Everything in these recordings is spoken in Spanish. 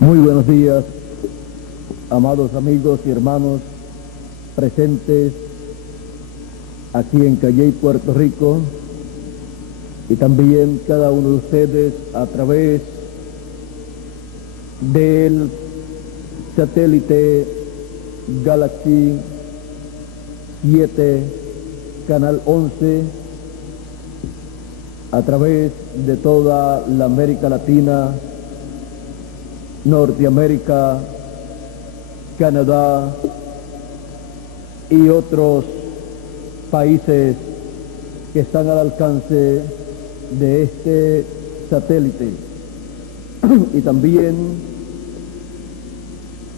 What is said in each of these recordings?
Muy buenos días, amados amigos y hermanos presentes aquí en Calley, Puerto Rico, y también cada uno de ustedes a través del satélite Galaxy 7, Canal 11, a través de toda la América Latina, Norteamérica, Canadá y otros países que están al alcance de este satélite. Y también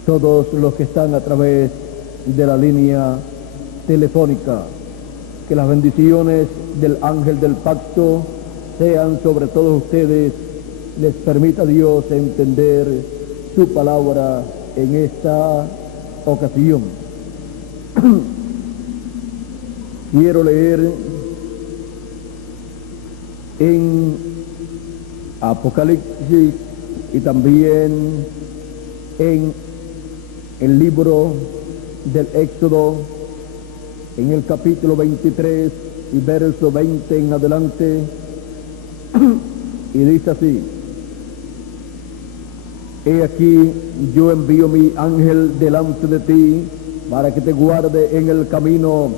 todos los que están a través de la línea telefónica. Que las bendiciones del ángel del pacto sean sobre todos ustedes. Les permita Dios entender su palabra en esta ocasión. Quiero leer en Apocalipsis y también en el libro del Éxodo, en el capítulo 23 y verso 20 en adelante, y dice así: He aquí, yo envío mi ángel delante de ti para que te guarde en el camino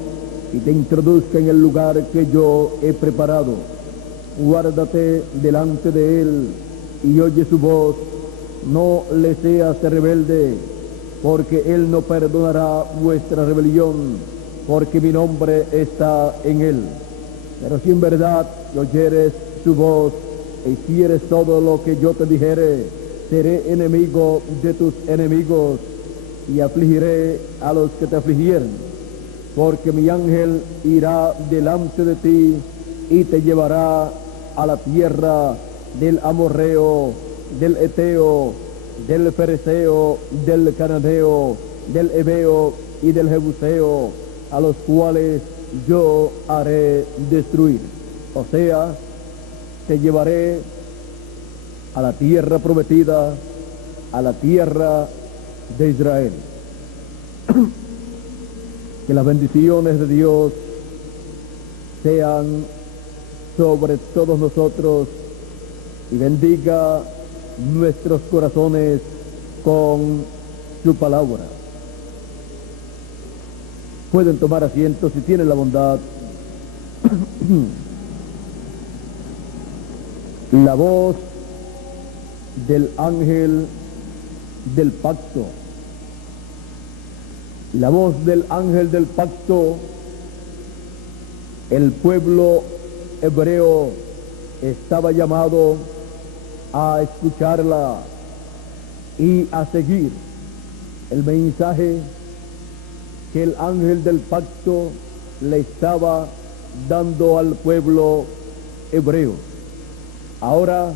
y te introduzca en el lugar que yo he preparado. Guárdate delante de él y oye su voz, no le seas rebelde, porque él no perdonará vuestra rebelión, porque mi nombre está en él. Pero si en verdad oyeres su voz e hicieres todo lo que yo te dijere, seré enemigo de tus enemigos y afligiré a los que te afligieren, porque mi ángel irá delante de ti y te llevará a la tierra del amorreo, del eteo, del fereceo, del cananeo, del heveo y del jebuseo, a los cuales yo haré destruir. O sea, te llevaré a la tierra prometida, a la tierra de Israel. Que las bendiciones de Dios sean sobre todos nosotros y bendiga nuestros corazones con su palabra. Pueden tomar asiento si tienen la bondad. La voz del ángel del pacto. La voz del ángel del pacto. El pueblo hebreo estaba llamado a escucharla y a seguir el mensaje que el ángel del pacto le estaba dando al pueblo hebreo. Ahora,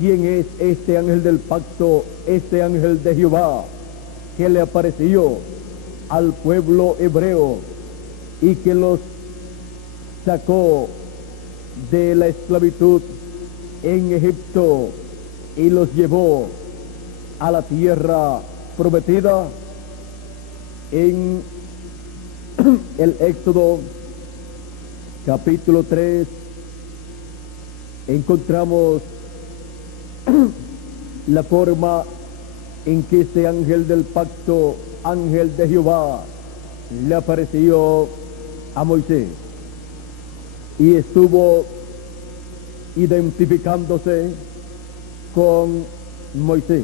¿quién es este ángel del pacto, este ángel de Jehová que le apareció al pueblo hebreo y que los sacó de la esclavitud en Egipto y los llevó a la tierra prometida? En el Éxodo capítulo 3 encontramos la forma en que este ángel del pacto, ángel de Jehová, le apareció a Moisés y estuvo identificándose con Moisés.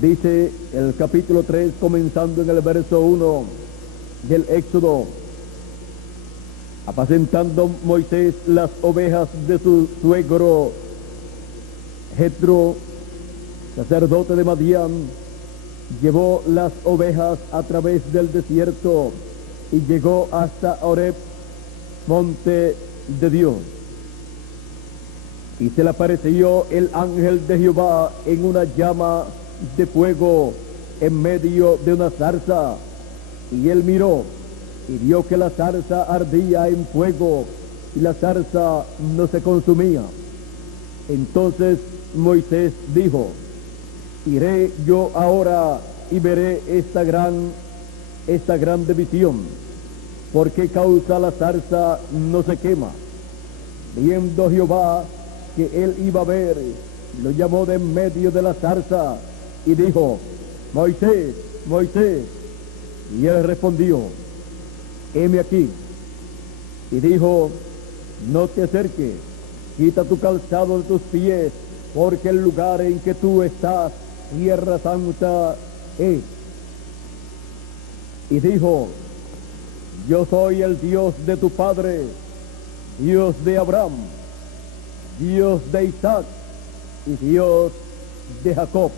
Dice el capítulo 3, comenzando en el verso 1 del Éxodo: apacentando Moisés las ovejas de su suegro Jetro, sacerdote de Madián, llevó las ovejas a través del desierto y llegó hasta Horeb, monte de Dios. Y se le apareció el ángel de Jehová en una llama de fuego en medio de una zarza. Y él miró y vio que la zarza ardía en fuego y la zarza no se consumía. Entonces Moisés dijo: iré yo ahora y veré esta grande visión. ¿Por qué causa la zarza no se quema? Viendo Jehová que él iba a ver, lo llamó de en medio de la zarza y dijo: Moisés, Moisés. Y él respondió: heme aquí. Y dijo: no te acerques, quita tu calzado de tus pies, porque el lugar en que tú estás, tierra santa es. Y dijo: yo soy el Dios de tu padre, Dios de Abraham, Dios de Isaac y Dios de Jacob.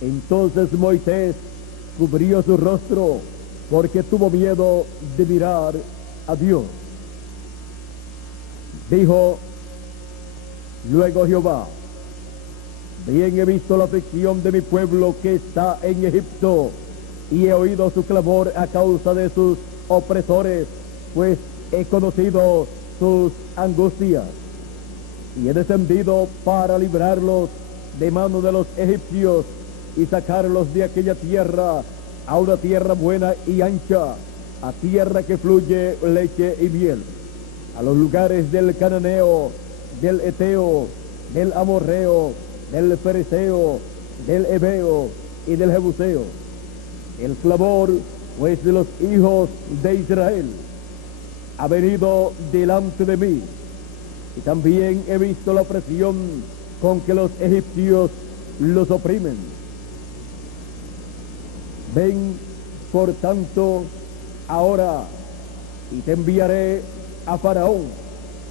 Entonces Moisés cubrió su rostro porque tuvo miedo de mirar a Dios. Dijo luego Jehová: bien he visto la aflicción de mi pueblo que está en Egipto, y he oído su clamor a causa de sus opresores, pues he conocido sus angustias, y he descendido para librarlos de mano de los egipcios y sacarlos de aquella tierra a una tierra buena y ancha, a tierra que fluye leche y miel, a los lugares del cananeo, del eteo, del amorreo, del fereceo, del heveo y del jebuseo. El clamor pues de los hijos de Israel ha venido delante de mí, y también he visto la opresión con que los egipcios los oprimen. Ven por tanto ahora, y te enviaré a Faraón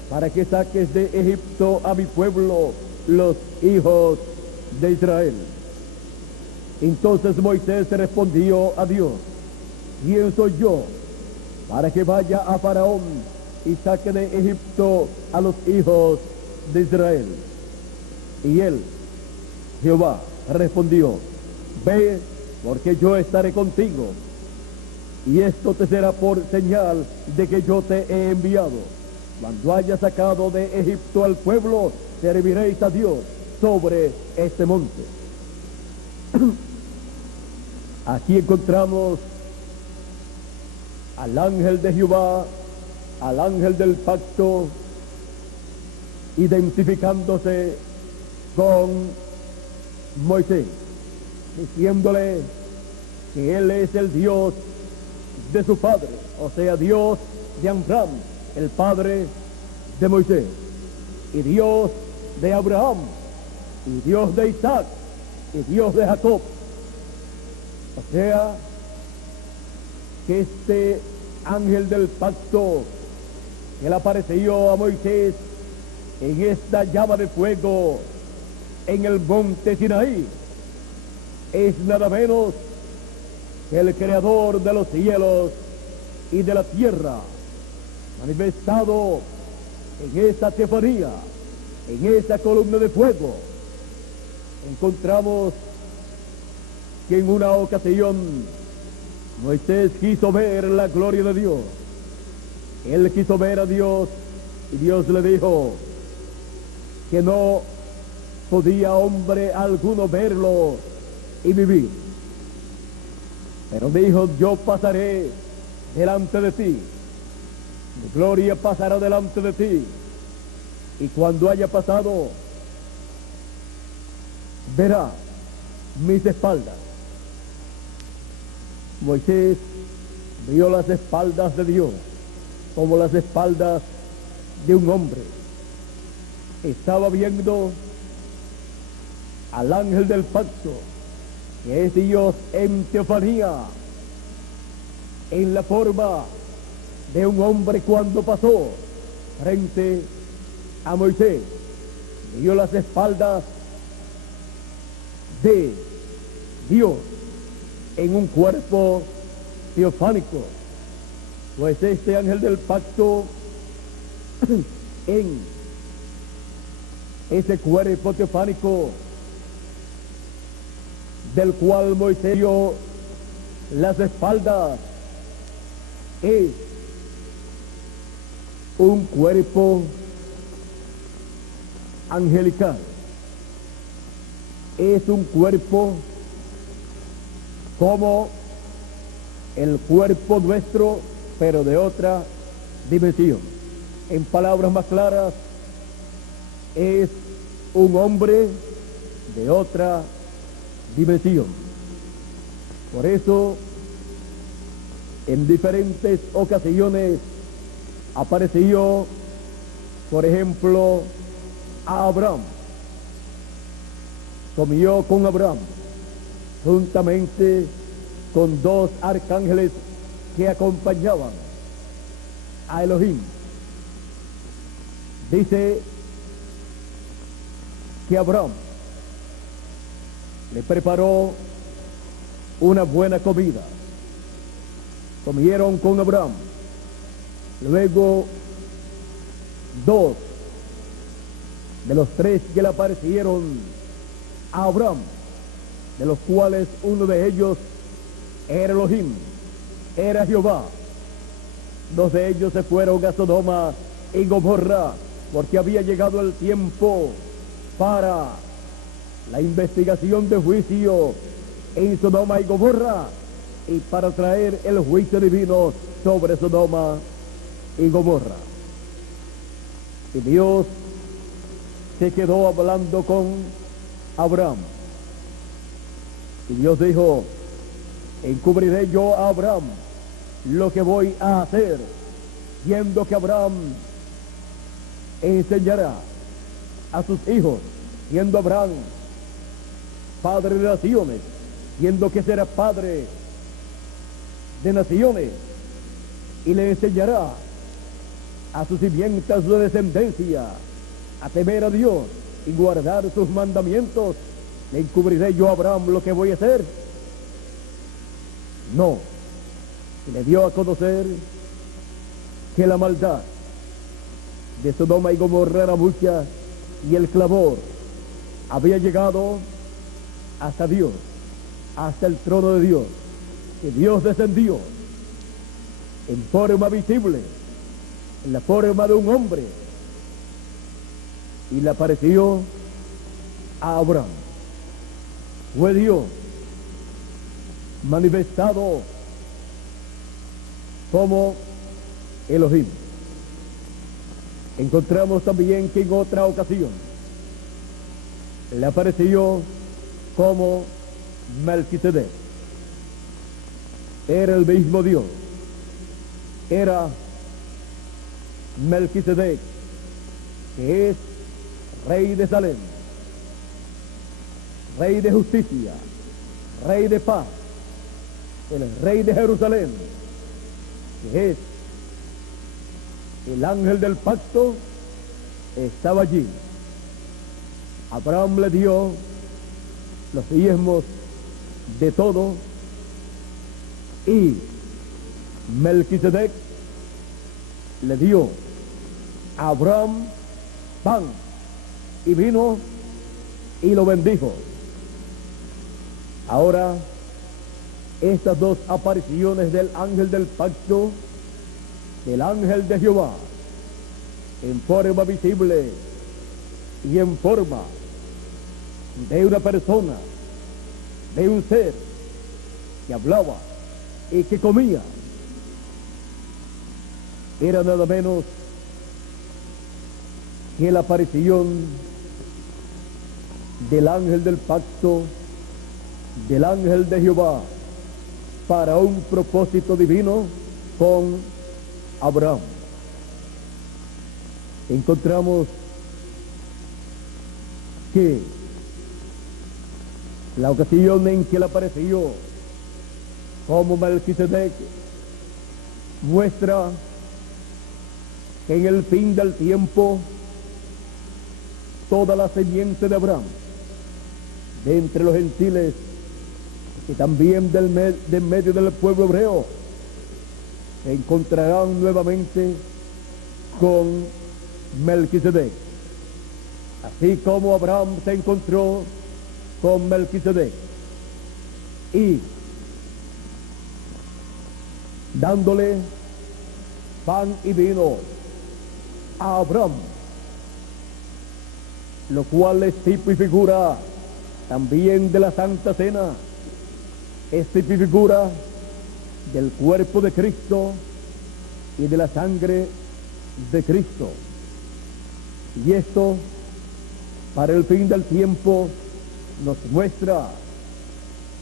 para que saques de Egipto a mi pueblo, los hijos de Israel. Entonces Moisés respondió a Dios: ¿quién soy yo para que vaya a Faraón y saque de Egipto a los hijos de Israel? Y él, Jehová, respondió: ve, porque yo estaré contigo, y esto te será por señal de que yo te he enviado. Cuando hayas sacado de Egipto al pueblo, serviréis a Dios sobre este monte. Aquí encontramos al ángel de Jehová, al ángel del pacto, identificándose con Moisés, diciéndole que él es el Dios de su padre, o sea, Dios de Abraham, el padre de Moisés, y Dios de Abraham, y Dios de Isaac, y Dios de Jacob. O sea, que este ángel del pacto que le apareció a Moisés en esta llama de fuego en el monte Sinaí es nada menos que el creador de los cielos y de la tierra, manifestado en esta teofanía, en esta columna de fuego. Encontramos que en una ocasión Moisés quiso ver la gloria de Dios. Él quiso ver a Dios, y Dios le dijo que no podía hombre alguno verlo y vivir. Pero dijo: yo pasaré delante de ti, mi gloria pasará delante de ti, y cuando haya pasado, verá mis espaldas. Moisés vio las espaldas de Dios como las espaldas de un hombre. Estaba viendo al ángel del pacto, que es Dios en teofanía, en la forma de un hombre cuando pasó frente a Moisés. Vio las espaldas de Dios en un cuerpo teofánico, pues este ángel del pacto en ese cuerpo teofánico del cual Moisés vio las espaldas es un cuerpo angelical. Es un cuerpo como el cuerpo nuestro, pero de otra dimensión. En palabras más claras, es un hombre de otra dimensión. Por eso, en diferentes ocasiones apareció, por ejemplo, a Abraham. Comió con Abraham, juntamente con dos arcángeles que acompañaban a Elohim. Dice que Abraham le preparó una buena comida. Comieron con Abraham. Luego, dos de los tres que le aparecieron a Abraham, de los cuales uno de ellos era Elohim, era Jehová. Dos de ellos se fueron a Sodoma y Gomorra, porque había llegado el tiempo para la investigación de juicio en Sodoma y Gomorra y para traer el juicio divino sobre Sodoma y Gomorra. Y Dios se quedó hablando con Abraham. Y Dios dijo: encubriré yo a Abraham lo que voy a hacer, siendo que Abraham enseñará a sus hijos, siendo Abraham padre de naciones, siendo que será padre de naciones, y le enseñará a su simiente, a su descendencia, a temer a Dios y guardar sus mandamientos. ¿Le encubriré yo a Abraham lo que voy a hacer? No. Y le dio a conocer que la maldad de Sodoma y Gomorra era mucha y el clamor había llegado hasta Dios, hasta el trono de Dios. Que Dios descendió en forma visible, en la forma de un hombre, y le apareció a Abraham. Fue Dios manifestado como Elohim. Encontramos también que en otra ocasión le apareció como Melquisedec. Era el mismo Dios. Era Melquisedec, que es Rey de Salem, Rey de justicia, Rey de paz, el Rey de Jerusalén, que es el ángel del pacto, estaba allí. Abraham le dio los diezmos de todo, y Melquisedec le dio a Abraham pan y vino y lo bendijo. Ahora, estas dos apariciones del ángel del pacto, del ángel de Jehová, en forma visible y en forma de una persona, de un ser que hablaba y que comía, era nada menos que la aparición del ángel del pacto, del ángel de Jehová, para un propósito divino con Abraham. Encontramos que la ocasión en que le apareció como Melquisedec muestra que en el fin del tiempo toda la simiente de Abraham, de entre los gentiles y también de medio del pueblo hebreo, se encontrarán nuevamente con Melquisedec, así como Abraham se encontró con Melquisedec, y dándole pan y vino a Abraham, lo cual es tipo y figura también de la Santa Cena, es tipo y figura del cuerpo de Cristo y de la sangre de Cristo. Y esto, para el fin del tiempo, nos muestra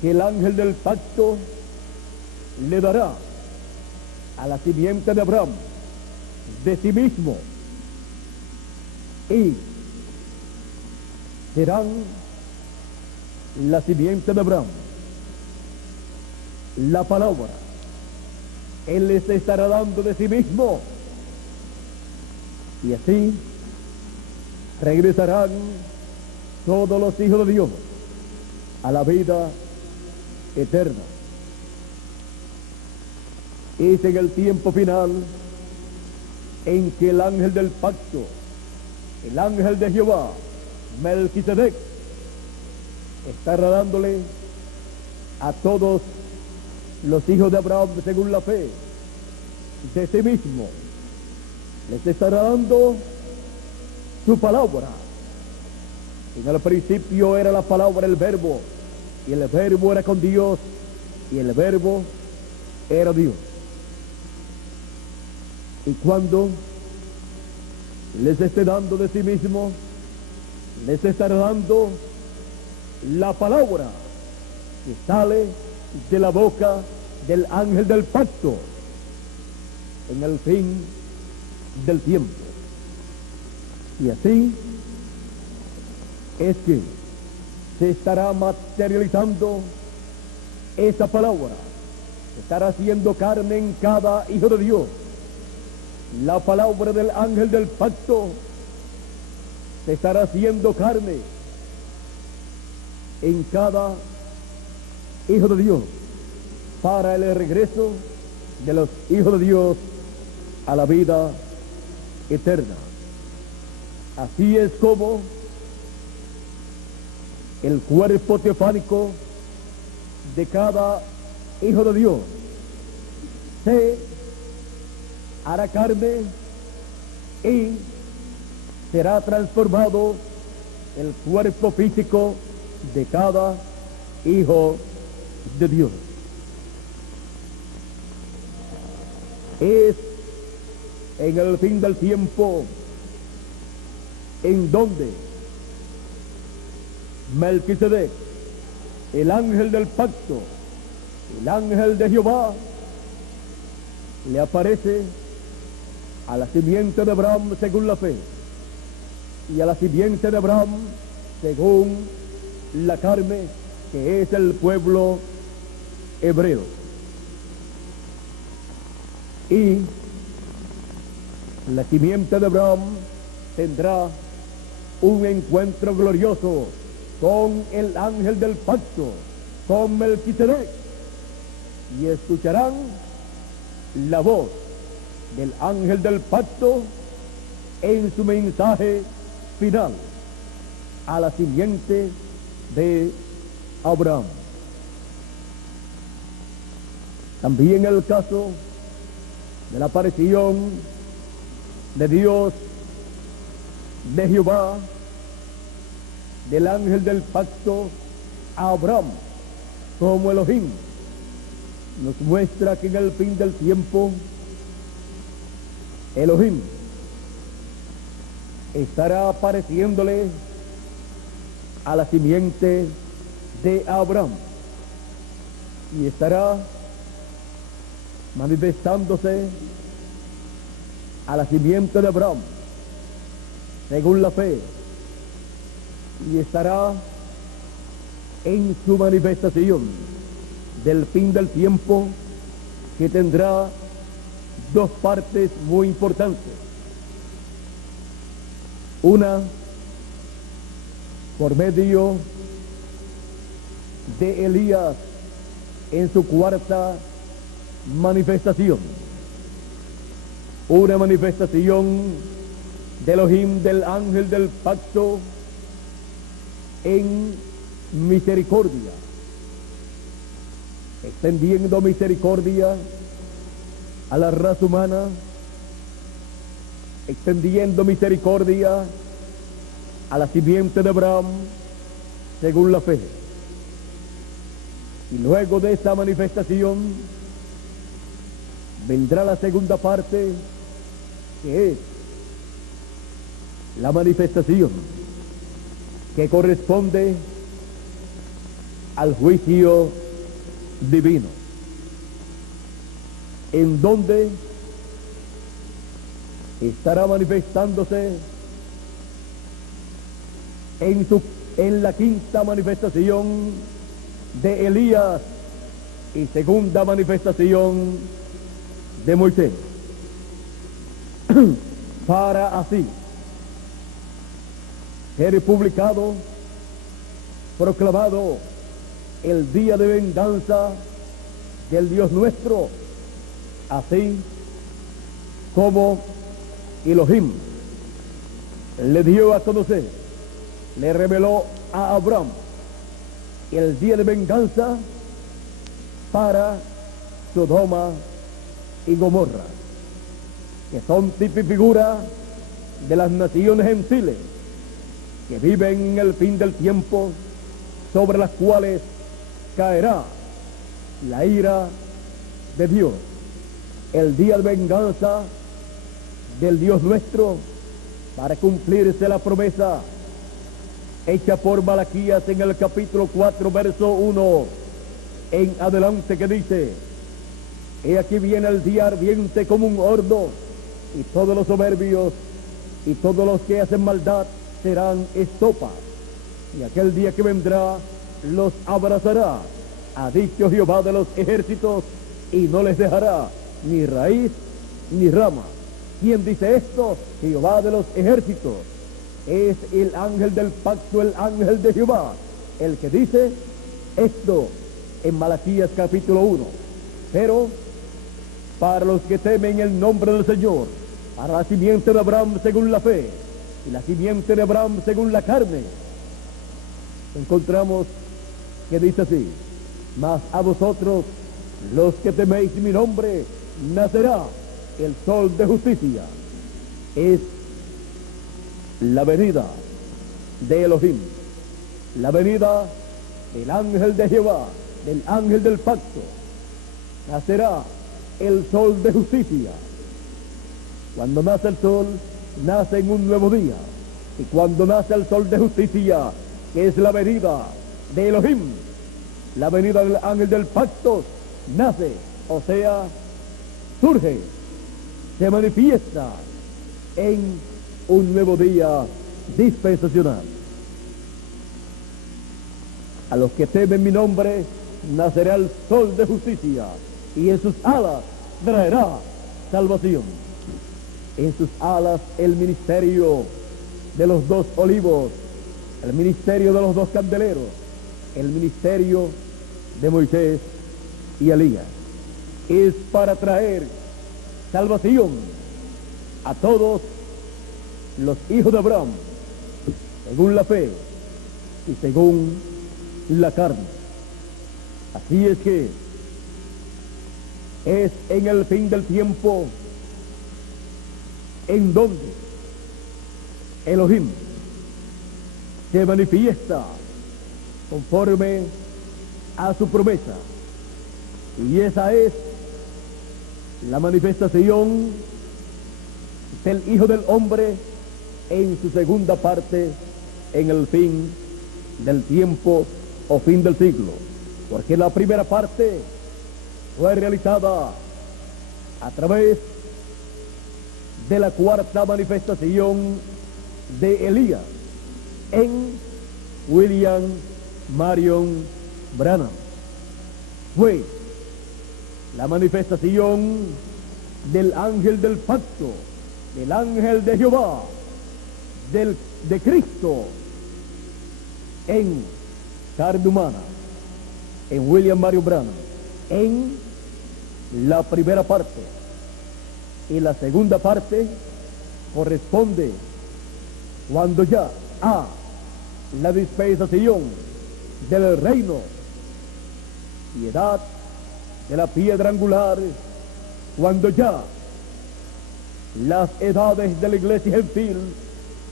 que el ángel del pacto le dará a la simiente de Abraham de sí mismo, y serán la simiente de Abraham la palabra. Él les estará dando de sí mismo, y así regresarán todos los hijos de Dios a la vida eterna. Es en el tiempo final en que el ángel del pacto, el ángel de Jehová, Melquisedec, estará dándole a todos los hijos de Abraham según la fe de sí mismo. Les estará dando su palabra. En el principio era la palabra, el verbo, y el verbo era con Dios, y el verbo era Dios. Y cuando les esté dando de sí mismo, les estará dando la palabra que sale de la boca del ángel del pacto en el fin del tiempo. Y así es que se estará materializando esa palabra, se estará haciendo carne en cada hijo de Dios. La palabra del ángel del pacto se estará haciendo carne en cada hijo de Dios para el regreso de los hijos de Dios a la vida eterna. Así es como el cuerpo teofánico de cada hijo de Dios se hará carne y será transformado el cuerpo físico de cada hijo de Dios. Es en el fin del tiempo en donde Melquisedec, el ángel del pacto, el ángel de Jehová, le aparece a la simiente de Abraham según la fe, y a la simiente de Abraham según la carne, que es el pueblo hebreo. Y la simiente de Abraham tendrá un encuentro glorioso con el ángel del pacto, con Melquisedec, y escucharán la voz del ángel del pacto en su mensaje final a la simiente de Abraham. También el caso de la aparición de Dios, de Jehová, del ángel del pacto a Abraham como Elohim, nos muestra que en el fin del tiempo Elohim estará apareciéndole a la simiente de Abraham y estará manifestándose a la simiente de Abraham según la fe, y estará en su manifestación del fin del tiempo, que tendrá dos partes muy importantes. Una, por medio de Elías en su cuarta manifestación, una manifestación de Elohim, del ángel del pacto, en misericordia, extendiendo misericordia a la raza humana, extendiendo misericordia a la simiente de Abraham según la fe. Y luego de esta manifestación vendrá la segunda parte, que es la manifestación que corresponde al juicio divino, en donde estará manifestándose en la quinta manifestación de Elías y segunda manifestación de Moisés, para así ser publicado, proclamado el día de venganza del Dios nuestro, así como Elohim le dio a conocer, le reveló a Abraham el día de venganza para Sodoma y Gomorra, que son tipo y figura de las naciones gentiles que viven en el fin del tiempo, sobre las cuales caerá la ira de Dios, el día de venganza del Dios nuestro, para cumplirse la promesa hecha por Malaquías en el capítulo 4, verso 1 en adelante, que dice: he aquí viene el día ardiente como un horno, y todos los soberbios y todos los que hacen maldad serán estopa, y aquel día que vendrá los abrazará, ha dicho Jehová de los ejércitos, y no les dejará ni raíz ni rama. ¿Quién dice esto? Jehová de los ejércitos. Es el ángel del pacto, el ángel de Jehová, el que dice esto en Malaquías capítulo 1. Pero para los que temen el nombre del Señor, para la simiente de Abraham según la fe y la simiente de Abraham según la carne, encontramos que dice así: mas a vosotros, los que teméis mi nombre, nacerá el sol de justicia. Es la venida de Elohim, la venida del ángel de Jehová, del ángel del pacto. Nacerá el sol de justicia. Cuando nace el sol, nace en un nuevo día. Y cuando nace el sol de justicia, que es la venida de Elohim, la venida del ángel del pacto, nace, o sea, surge, se manifiesta en un nuevo día dispensacional. A los que temen mi nombre nacerá el sol de justicia, y en sus alas traerá salvación. En sus alas el ministerio de los dos olivos, el ministerio de los dos candeleros, el ministerio de Moisés y Elías, es para traer salvación a todos los hijos de Abraham, según la fe y según la carne. Así es que es en el fin del tiempo en donde Elohim se manifiesta conforme a su promesa, y esa es la manifestación del Hijo del Hombre en su segunda parte, en el fin del tiempo o fin del siglo, porque la primera parte fue realizada a través de la cuarta manifestación de Elías en William Marion Branham. Fue la manifestación del ángel del pacto, del ángel de Jehová, de Cristo en carne humana, en William Marion Branham, en la primera parte. Y la segunda parte corresponde cuando ya la dispensación del reino y edad de la piedra angular, cuando ya las edades de la iglesia gentil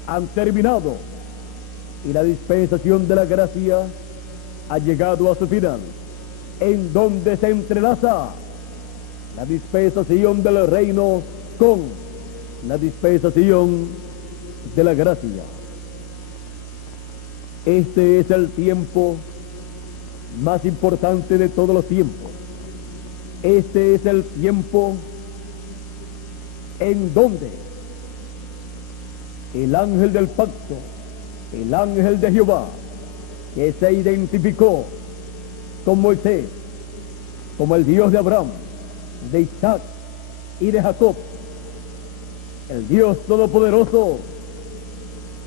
han terminado y la dispensación de la gracia ha llegado a su final, en donde se entrelaza la dispensación del reino con la dispensación de la gracia. Este es el tiempo más importante de todos los tiempos. Este es el tiempo en donde el ángel del pacto, el ángel de Jehová, que se identificó con Moisés, como el Dios de Abraham, de Isaac y de Jacob, el Dios todopoderoso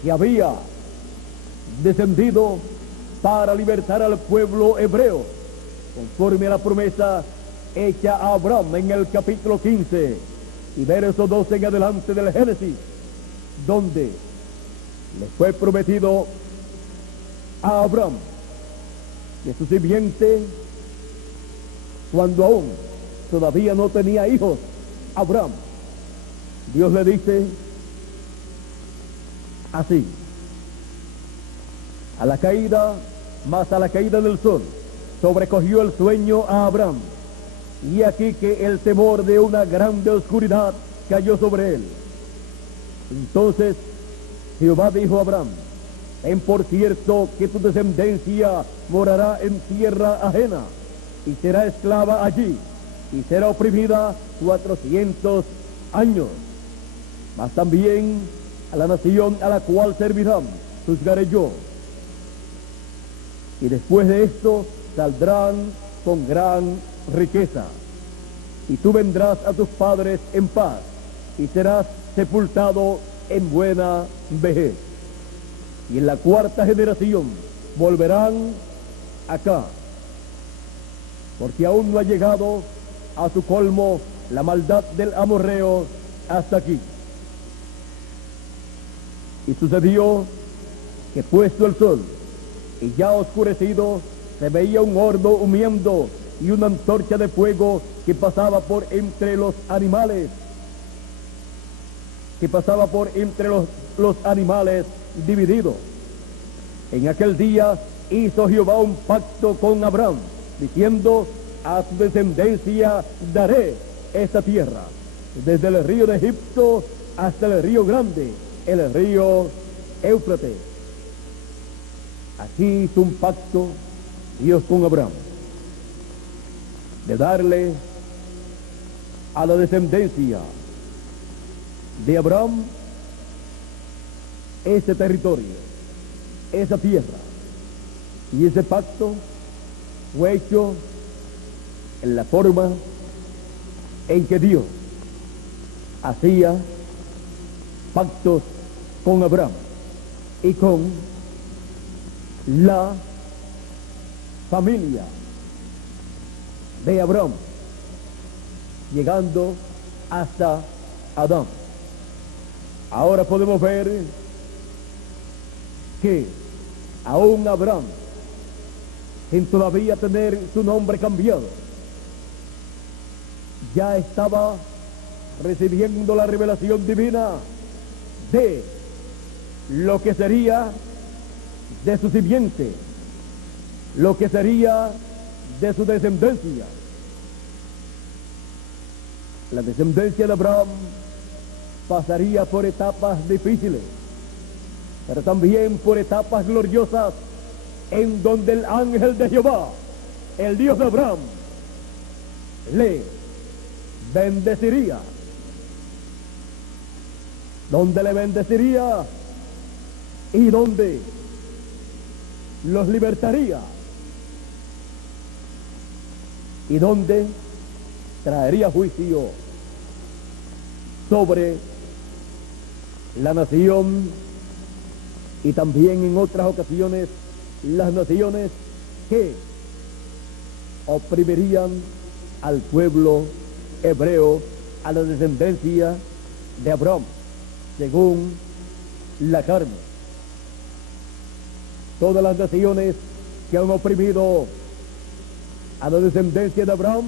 que había descendido para libertar al pueblo hebreo, conforme a la promesa hecha a Abraham en el capítulo 15 y verso 12 en adelante del Génesis, donde le fue prometido a Abraham que su simiente, cuando aún todavía no tenía hijos, Abraham, Dios le dice así: a la caída del sol, sobrecogió el sueño a Abraham, y aquí que el temor de una grande oscuridad cayó sobre él. Entonces Jehová dijo a Abraham: ten por cierto que tu descendencia morará en tierra ajena, y será esclava allí, y será oprimida 400 años. Mas también a la nación a la cual servirán juzgaré yo. Y después de esto saldrán con gran riqueza, y tú vendrás a tus padres en paz, y serás sepultado en buena vejez. Y en la cuarta generación volverán acá, porque aún no ha llegado a su colmo la maldad del amorreo hasta aquí. Y sucedió que puesto el sol y ya oscurecido, se veía un horno humeando y una antorcha de fuego que pasaba por entre los animales, los animales divididos. En aquel día hizo Jehová un pacto con Abraham, diciendo: a tu descendencia daré esta tierra, desde el río de Egipto hasta el río grande, el río Éufrates. Así hizo un pacto Dios con Abraham, de darle a la descendencia de Abraham ese territorio, esa tierra. Y ese pacto fue hecho en la forma en que Dios hacía pactos con Abraham y con la familia de Abraham, llegando hasta Adán. Ahora podemos ver que aún Abraham, sin todavía tener su nombre cambiado, ya estaba recibiendo la revelación divina de lo que sería de su simiente, lo que sería de su descendencia. La descendencia de Abraham pasaría por etapas difíciles, pero también por etapas gloriosas, en donde el ángel de Jehová, el Dios de Abraham, le bendeciría. Donde le bendeciría y donde los libertaría, y donde traería juicio sobre la nación y también en otras ocasiones las naciones que oprimirían al pueblo hebreo, a la descendencia de Abraham, según la carne. Todas las naciones que han oprimido a la descendencia de Abraham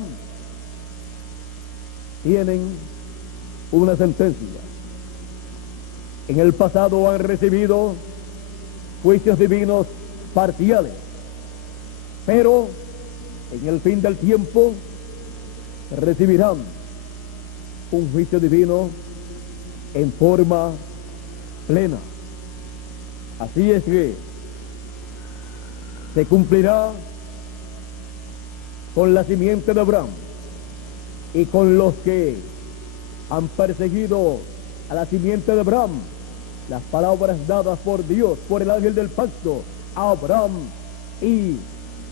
tienen una sentencia. En el pasado han recibido juicios divinos parciales, pero en el fin del tiempo recibirán un juicio divino en forma plena. Así es que se cumplirá con la simiente de Abraham y con los que han perseguido a la simiente de Abraham las palabras dadas por Dios, por el ángel del pacto, a Abraham y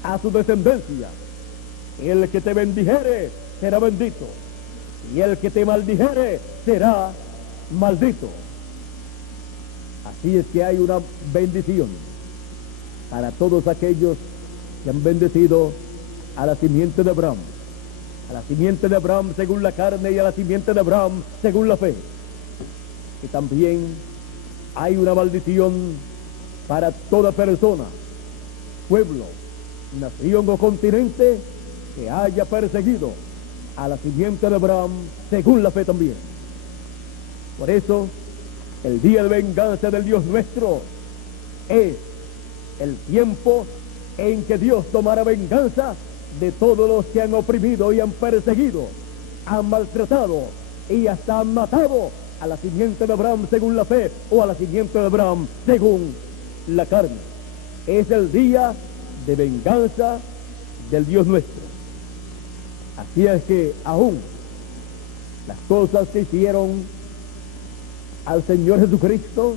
a su descendencia. El que te bendijere será bendito, y el que te maldijere será maldito. Así es que hay una bendición para todos aquellos que han bendecido a la simiente de Abraham, a la simiente de Abraham según la carne y a la simiente de Abraham según la fe. Y también hay una maldición para toda persona, pueblo, nación o continente que haya perseguido a la simiente de Abraham según la fe también. Por eso, el día de venganza del Dios nuestro es el tiempo en que Dios tomará venganza de todos los que han oprimido y han perseguido, han maltratado y hasta han matado a la simiente de Abraham según la fe o a la simiente de Abraham según la carne. Es el día de venganza del Dios nuestro. Así es que aún las cosas que hicieron al Señor Jesucristo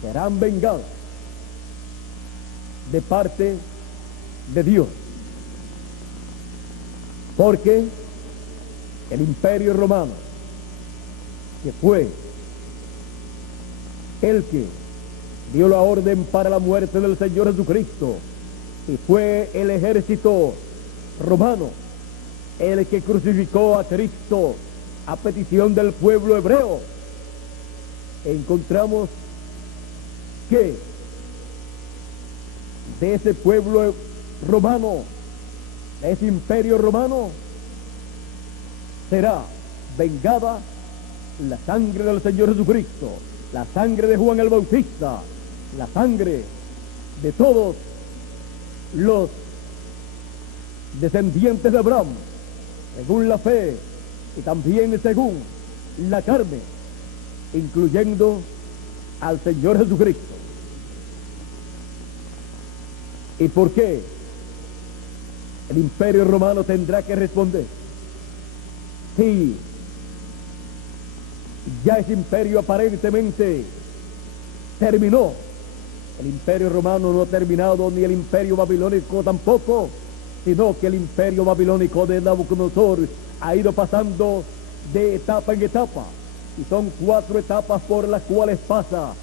serán vengadas de parte de Dios, porque el Imperio Romano, que fue el que dio la orden para la muerte del Señor Jesucristo, y fue el ejército romano el que crucificó a Cristo a petición del pueblo hebreo, encontramos que de ese pueblo romano, de ese imperio romano, será vengada la sangre del Señor Jesucristo, la sangre de Juan el Bautista, la sangre de todos los descendientes de Abraham, según la fe y también según la carne, incluyendo al Señor Jesucristo. ¿Y por qué el Imperio Romano tendrá que responder? Si ya ese imperio aparentemente terminó, el Imperio Romano no ha terminado, ni el Imperio Babilónico tampoco, sino que el Imperio Babilónico de Nabucodonosor ha ido pasando de etapa en etapa, y son 4 etapas por las cuales pasa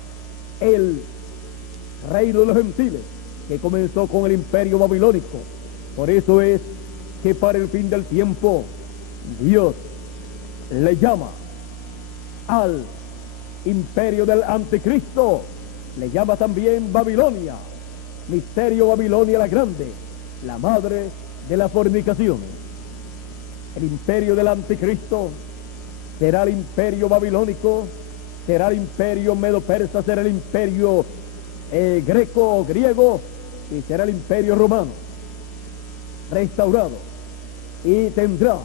el reino de los gentiles, que comenzó con el Imperio Babilónico. Por eso es que para el fin del tiempo Dios le llama al imperio del anticristo, le llama también Babilonia, misterio Babilonia la grande, la madre de la fornicación. El imperio del anticristo será el imperio babilónico, será el imperio medo-persa, será el imperio greco o griego, y será el imperio romano restaurado, y tendrá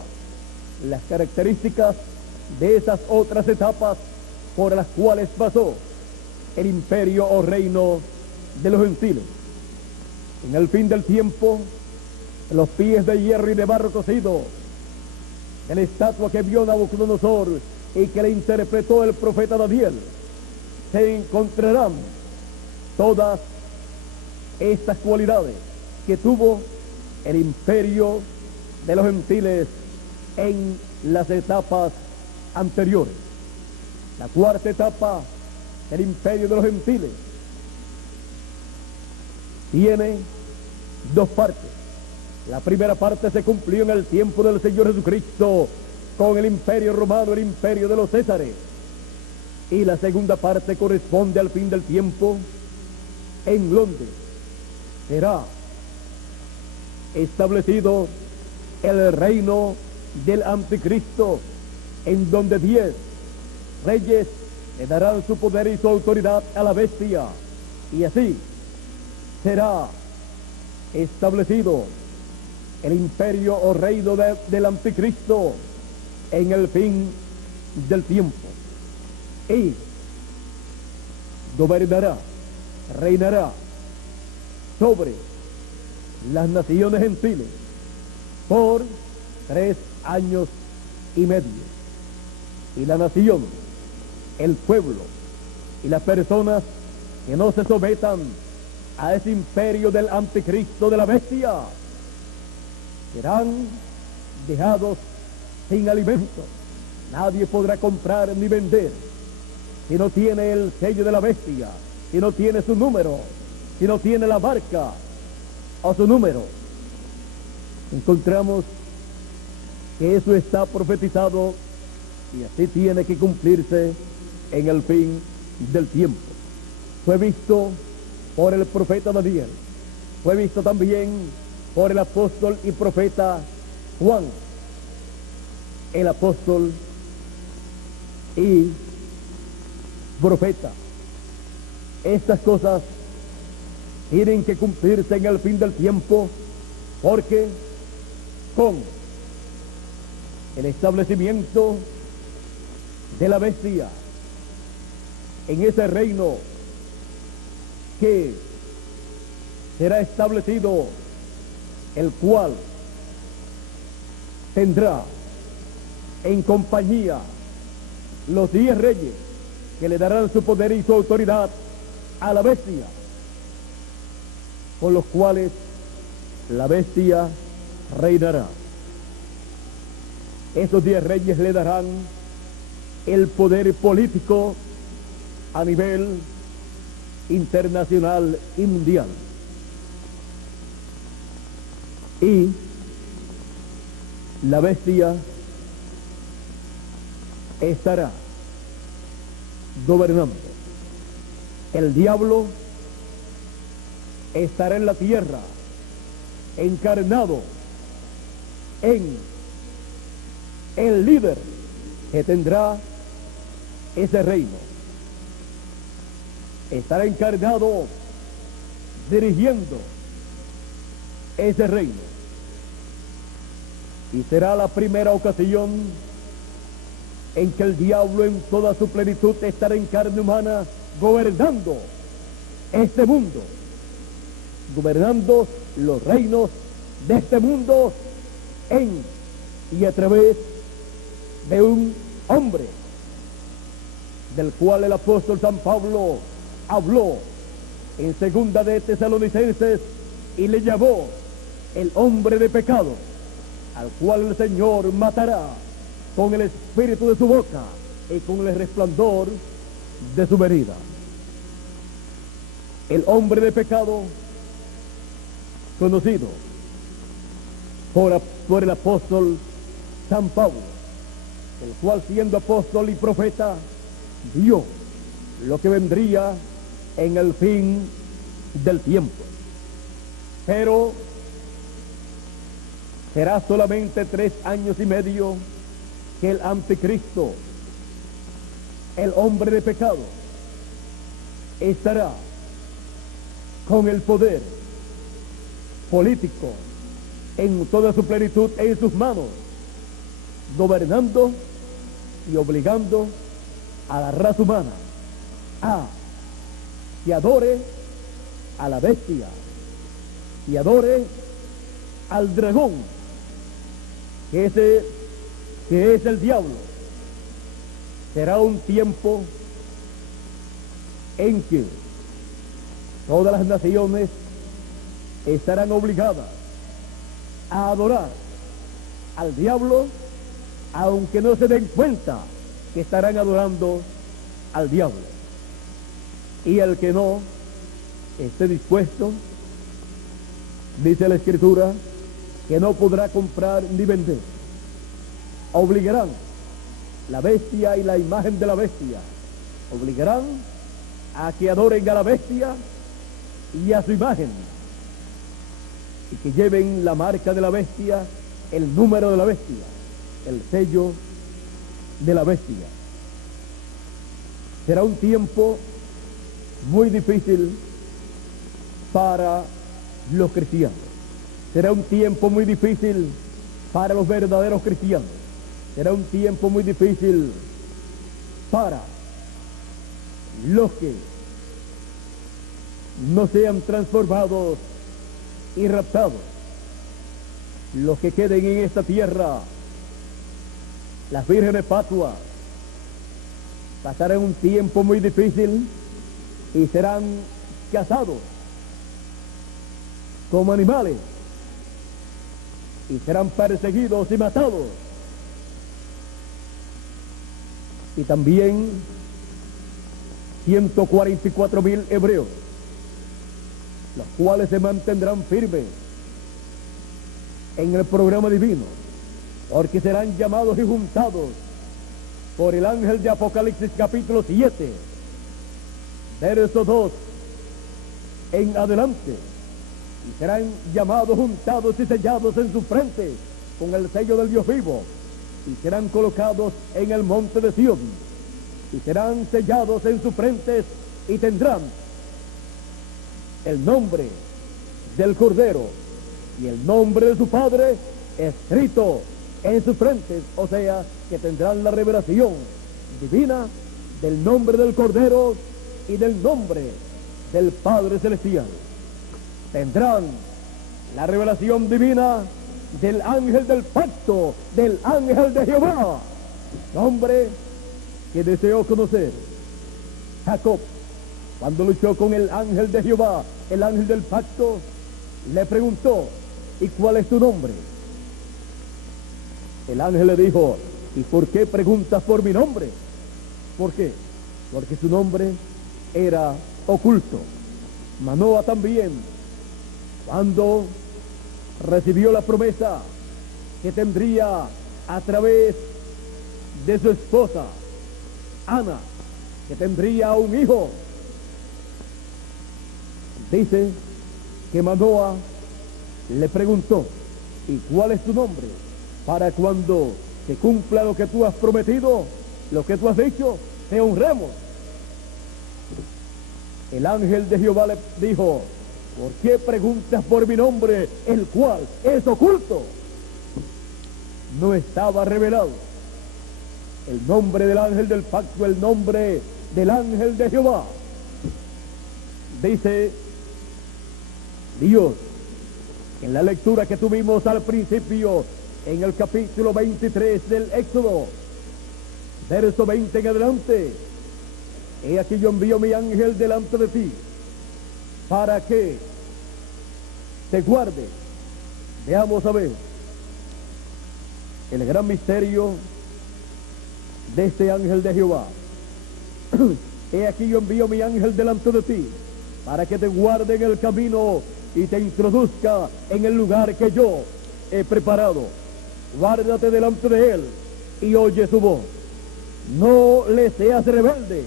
las características de esas otras etapas por las cuales pasó el imperio o reino de los gentiles. En el fin del tiempo, los pies de hierro y de barro cocido de la estatua que vio Nabucodonosor y que le interpretó el profeta Daniel, se encontrarán todas estas cualidades que tuvo el imperio de los gentiles en las etapas anteriores. La 4ª etapa del imperio de los gentiles tiene 2 partes. La primera parte se cumplió en el tiempo del Señor Jesucristo con el imperio romano, el imperio de los Césares, y la segunda parte corresponde al fin del tiempo, en donde será establecido el reino del anticristo, en donde 10 reyes le darán su poder y su autoridad a la bestia, y así será establecido el imperio o reino del anticristo en el fin del tiempo, y gobernará, reinará sobre las naciones gentiles por 3 años y medio. Y la nación, el pueblo y las personas que no se sometan a ese imperio del anticristo, de la bestia, serán dejados sin alimento. Nadie podrá comprar ni vender si no tiene el sello de la bestia, si no tiene su número, si no tiene la marca o su número. Encontramos que eso está profetizado y así tiene que cumplirse en el fin del tiempo. Fue visto por el profeta Daniel, fue visto también por el apóstol y profeta Juan, el apóstol y profeta. Estas cosas tienen que cumplirse en el fin del tiempo, porque con el establecimiento de la bestia en ese reino que será establecido, el cual tendrá en compañía los 10 reyes que le darán su poder y su autoridad a la bestia, con los cuales la bestia reinará. Esos 10 reyes le darán el poder político a nivel internacional y mundial. Y la bestia estará gobernando. El diablo estará en la tierra, encarnado en el líder que tendrá ese reino. Estará encarnado dirigiendo ese reino. Y será la primera ocasión en que el diablo en toda su plenitud estará en carne humana gobernando este mundo, gobernando los reinos de este mundo en y a través de un hombre, del cual el apóstol San Pablo habló en 2 de Tesalonicenses y le llamó el hombre de pecado, al cual el Señor matará con el espíritu de su boca y con el resplandor de su venida. El hombre de pecado, conocido por el apóstol San Pablo, el cual, siendo apóstol y profeta, vio lo que vendría en el fin del tiempo. Pero será solamente 3 años y medio que el anticristo, el hombre de pecado, estará con el poder político en toda su plenitud en sus manos, gobernando y obligando a la raza humana a que adore a la bestia y adore al dragón, que es el diablo. Será un tiempo en que todas las naciones estarán obligadas a adorar al diablo, aunque no se den cuenta que estarán adorando al diablo. Y el que no esté dispuesto, dice la Escritura, que no podrá comprar ni vender. Obligarán la bestia y la imagen de la bestia, obligarán a que adoren a la bestia y a su imagen, y que lleven la marca de la bestia, el número de la bestia, el sello de la bestia. Será un tiempo muy difícil para los cristianos. Será un tiempo muy difícil para los verdaderos cristianos. Será un tiempo muy difícil para los que no sean transformados y raptados. Los que queden en esta tierra, las vírgenes fatuas, pasarán un tiempo muy difícil y serán cazados como animales y serán perseguidos y matados. Y también 144,000 hebreos, los cuales se mantendrán firmes en el programa divino, porque serán llamados y juntados por el ángel de Apocalipsis capítulo 7, verso 2 en adelante, y serán llamados, juntados y sellados en su frente con el sello del Dios vivo, y serán colocados en el monte de Sión, y serán sellados en sus frentes, y tendrán el nombre del Cordero y el nombre de su Padre escrito en sus frentes, o sea, que tendrán la revelación divina del nombre del Cordero y del nombre del Padre Celestial. Tendrán la revelación divina del ángel del pacto, del ángel de Jehová, nombre que deseó conocer Jacob. Cuando luchó con el ángel de Jehová, el ángel del pacto, le preguntó: ¿y cuál es tu nombre? El ángel le dijo: ¿y por qué preguntas por mi nombre? ¿Por qué? Porque su nombre era oculto. Manoa también, cuando recibió la promesa que tendría a través de su esposa, Ana, que tendría un hijo, dice que Manoa le preguntó: ¿y cuál es tu nombre? Para cuando se cumpla lo que tú has prometido, lo que tú has dicho, te honremos. El ángel de Jehová le dijo: ¿por qué preguntas por mi nombre, el cual es oculto? No estaba revelado el nombre del ángel del pacto, el nombre del ángel de Jehová. Dice Dios en la lectura que tuvimos al principio, en el capítulo 23 del Éxodo, verso 20 en adelante: he aquí yo envío mi ángel delante de ti para que te guarde. Veamos a ver el gran misterio de este ángel de Jehová. He aquí yo envío mi ángel delante de ti para que te guarde en el camino y te introduzca en el lugar que yo he preparado. Guárdate delante de él y oye su voz. No le seas rebelde,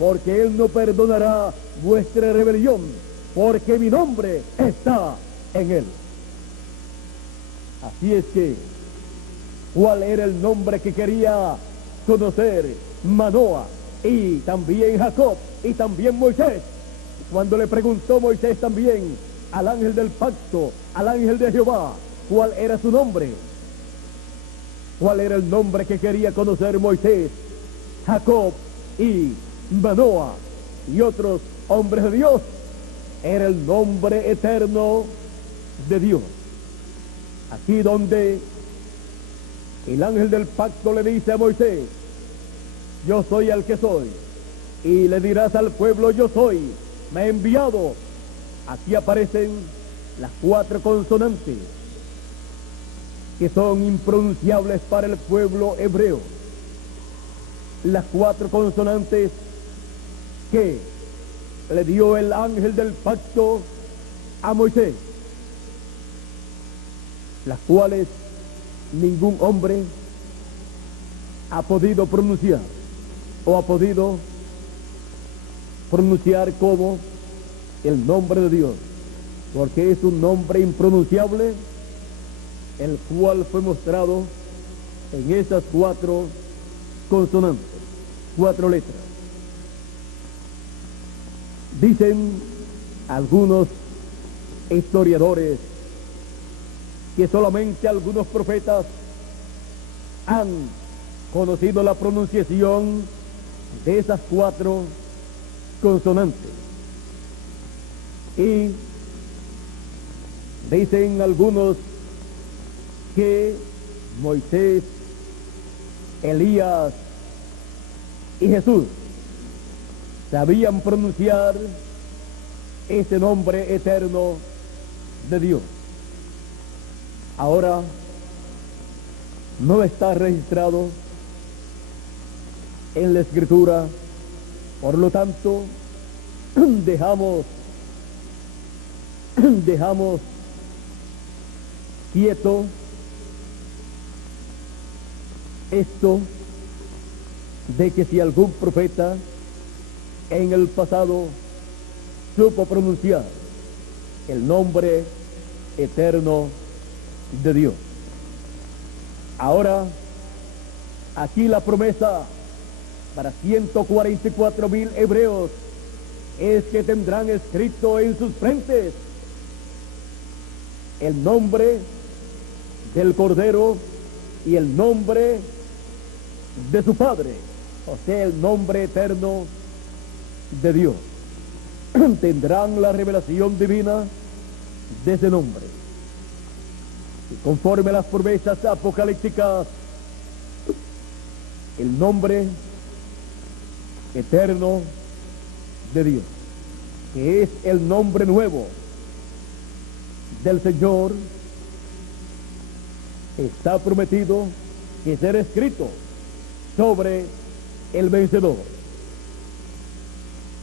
porque él no perdonará vuestra rebelión, porque mi nombre está en él. Así es que, ¿cuál era el nombre que quería conocer Manoa y también Jacob y también Moisés? Cuando le preguntó Moisés también al ángel del pacto, al ángel de Jehová, ¿cuál era su nombre? ¿Cuál era el nombre que quería conocer Moisés, Jacob y Manoa y otros hombres de Dios? Era el nombre eterno de Dios. Aquí donde el ángel del pacto le dice a Moisés: yo soy el que soy, y le dirás al pueblo: yo soy, me he enviado. Aquí aparecen las 4 consonantes que son impronunciables para el pueblo hebreo. Las 4 consonantes que le dio el ángel del pacto a Moisés, las cuales ningún hombre ha podido pronunciar o ha podido pronunciar como el nombre de Dios, porque es un nombre impronunciable, el cual fue mostrado en esas 4 consonantes, 4 letras. Dicen algunos historiadores que solamente algunos profetas han conocido la pronunciación de esas 4 consonantes. Y dicen algunos que Moisés, Elías y Jesús sabían pronunciar ese nombre eterno de Dios. Ahora no está registrado en la Escritura, por lo tanto dejamos quieto esto de que si algún profeta en el pasado supo pronunciar el nombre eterno de Dios. Ahora, aquí la promesa para 144,000 hebreos es que tendrán escrito en sus frentes el nombre del Cordero y el nombre de su Padre, o sea, el nombre eterno de Dios. Tendrán la revelación divina de ese nombre. Y conforme a las promesas apocalípticas, el nombre eterno de Dios, que es el nombre nuevo del Señor, está prometido que será escrito sobre el vencedor.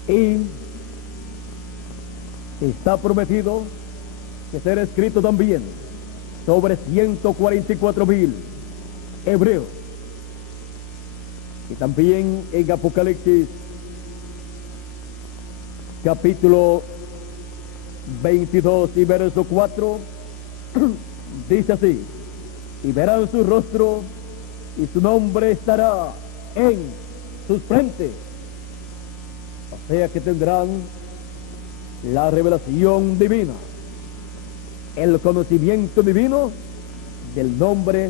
Y está prometido que será escrito también sobre 144,000 hebreos. Y también en Apocalipsis capítulo 22 y verso 4 dice así: y verán su rostro y su nombre estará en sus frentes. O sea que tendrán la revelación divina, el conocimiento divino del nombre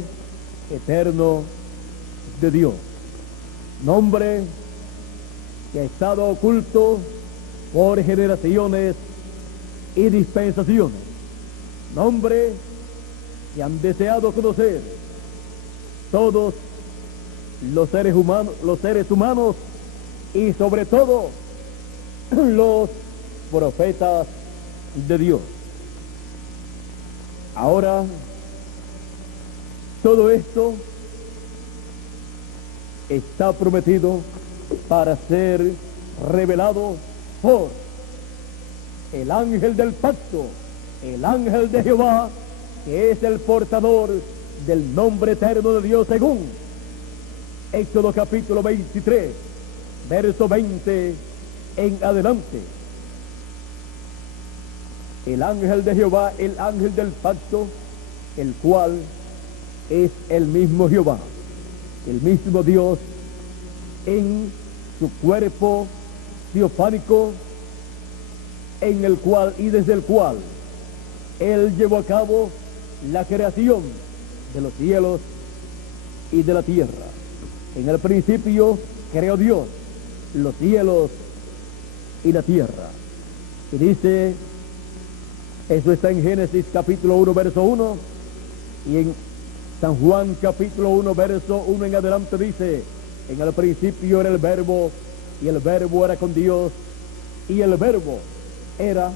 eterno de Dios. Nombre que ha estado oculto por generaciones y dispensaciones. Nombre que han deseado conocer todos los seres humanos y sobre todo los profetas de Dios. Ahora, todo esto está prometido para ser revelado por el ángel del pacto, el ángel de Jehová, que es el portador del nombre eterno de Dios, según Éxodo capítulo 23, verso 20 en adelante. El ángel de Jehová, el ángel del pacto, el cual es el mismo Jehová, el mismo Dios en su cuerpo teofánico, en el cual y desde el cual Él llevó a cabo la creación de los cielos y de la tierra. En el principio creó Dios los cielos y la tierra. Y dice, eso está en Génesis capítulo 1 verso 1, y en San Juan capítulo 1 verso 1 en adelante dice: en el principio era el verbo, y el verbo era con Dios, y el verbo era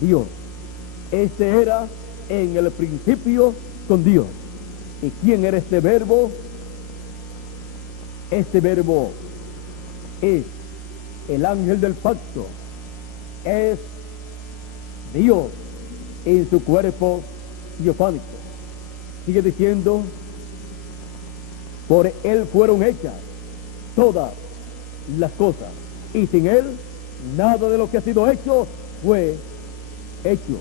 Dios. Este era en el principio con Dios. ¿Y quién era este verbo? Este verbo es el ángel del pacto, es Dios en su cuerpo teofánico. Sigue diciendo, por Él fueron hechas todas las cosas, y sin Él nada de lo que ha sido hecho fue hecho.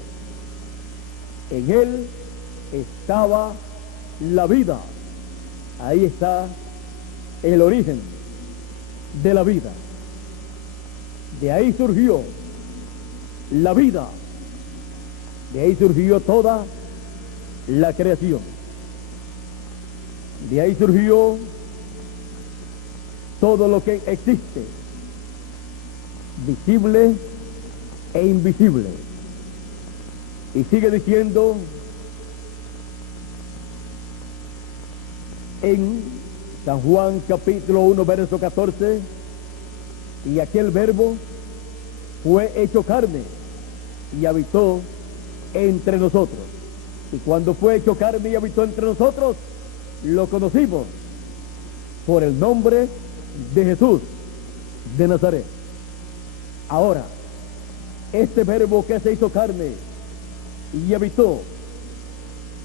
En Él estaba la vida. Ahí está el origen de la vida. De ahí surgió la vida. De ahí surgió toda la creación. De ahí surgió todo lo que existe, visible e invisible. Y sigue diciendo en San Juan capítulo 1 verso 14, y aquel verbo fue hecho carne y habitó entre nosotros. Y cuando fue hecho carne y habitó entre nosotros, lo conocimos por el nombre de Jesús de Nazaret. Ahora, este verbo que se hizo carne y habitó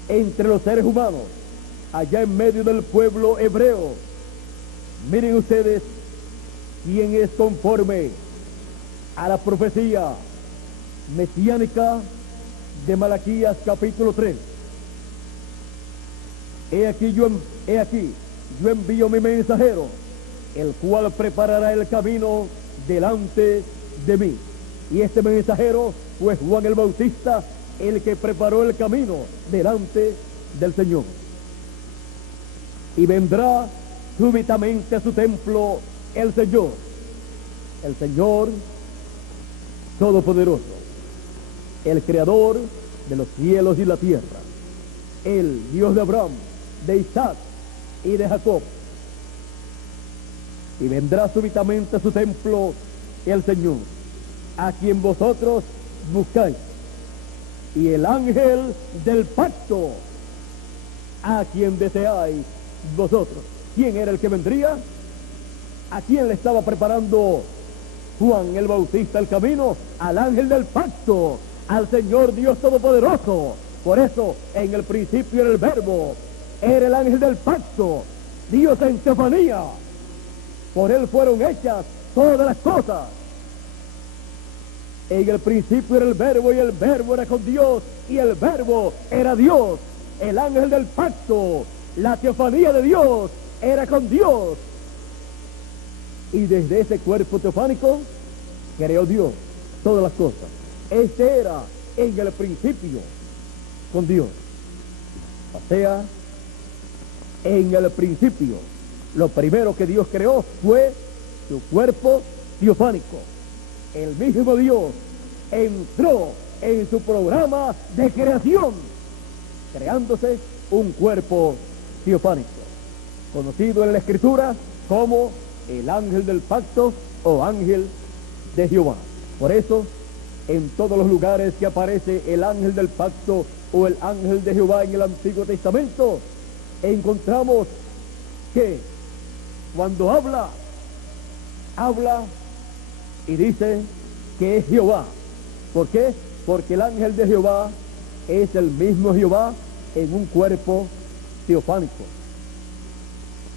entre los seres humanos, allá en medio del pueblo hebreo, miren ustedes quién es conforme a la profecía mesiánica de Malaquías capítulo 3. He aquí yo envío mi mensajero, el cual preparará el camino delante de mí. Y este mensajero fue Juan el Bautista, el que preparó el camino delante del Señor. Y vendrá súbitamente a su templo el Señor Todopoderoso, el Creador de los cielos y la tierra, el Dios de Abraham, de Isaac y de Jacob. Y vendrá súbitamente a su templo el Señor, a quien vosotros buscáis, y el ángel del pacto, a quien deseáis vosotros. ¿Quién era el que vendría? ¿A quién le estaba preparando Juan el Bautista el camino? Al ángel del pacto, al Señor Dios Todopoderoso. Por eso, en el principio era el verbo, era el ángel del pacto, Dios en teofanía. Por él fueron hechas todas las cosas. En el principio era el verbo, y el verbo era con Dios, y el verbo era Dios. El ángel del pacto, la teofanía de Dios, era con Dios. Y desde ese cuerpo teofánico creó Dios todas las cosas. Este era en el principio con Dios. O sea, en el principio, lo primero que Dios creó fue su cuerpo teofánico. El mismo Dios entró en su programa de creación, creándose un cuerpo teofánico, conocido en la Escritura como el ángel del pacto o ángel de Jehová. Por eso, en todos los lugares que aparece el ángel del pacto o el ángel de Jehová en el Antiguo Testamento, encontramos que cuando habla y dice que es Jehová. ¿Por qué? Porque el ángel de Jehová es el mismo Jehová en un cuerpo teofánico.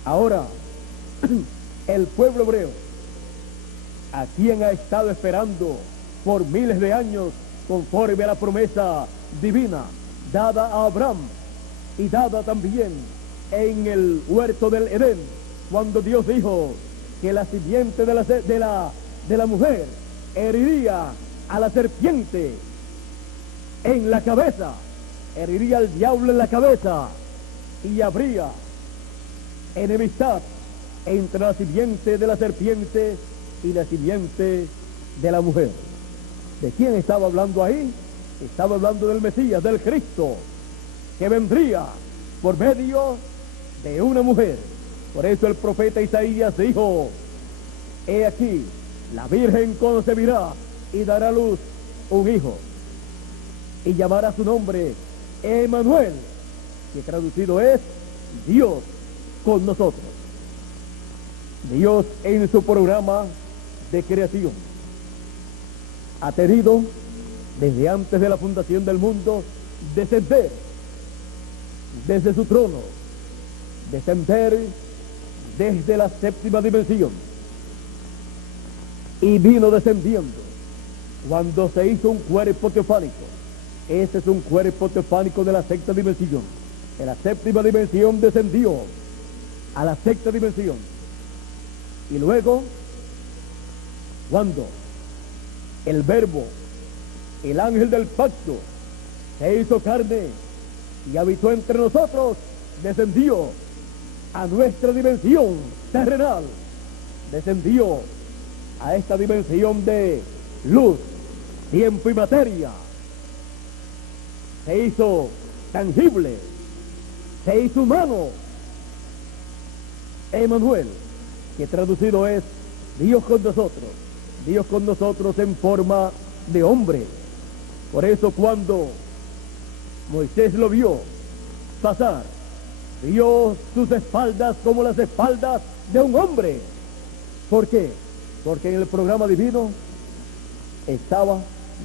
Ahora, el pueblo hebreo, a quien ha estado esperando por miles de años conforme a la promesa divina dada a Abraham y dada también en el huerto del Edén, cuando Dios dijo que la simiente de la mujer heriría a la serpiente en la cabeza, heriría al diablo en la cabeza, y habría enemistad entre la simiente de la serpiente y la simiente de la mujer. ¿De quién estaba hablando ahí? Estaba hablando del Mesías, del Cristo, que vendría por medio de una mujer. Por eso el profeta Isaías dijo: he aquí, la Virgen concebirá y dará a luz un hijo, y llamará su nombre Emmanuel, que traducido es Dios con nosotros. Dios en su programa de creación ha tenido desde antes de la fundación del mundo descender desde su trono, descender desde la séptima dimensión, y vino descendiendo cuando se hizo un cuerpo teofánico. Ese es un cuerpo teofánico de la sexta dimensión. En la séptima dimensión descendió a la sexta dimensión Y luego, cuando el Verbo, el ángel del pacto, se hizo carne y habitó entre nosotros, descendió a nuestra dimensión terrenal, descendió a esta dimensión de luz, tiempo y materia, se hizo tangible, se hizo humano, Emmanuel, que traducido es Dios con nosotros en forma de hombre. Por eso cuando Moisés lo vio pasar, vio sus espaldas como las espaldas de un hombre. ¿Por qué? Porque en el programa divino estaba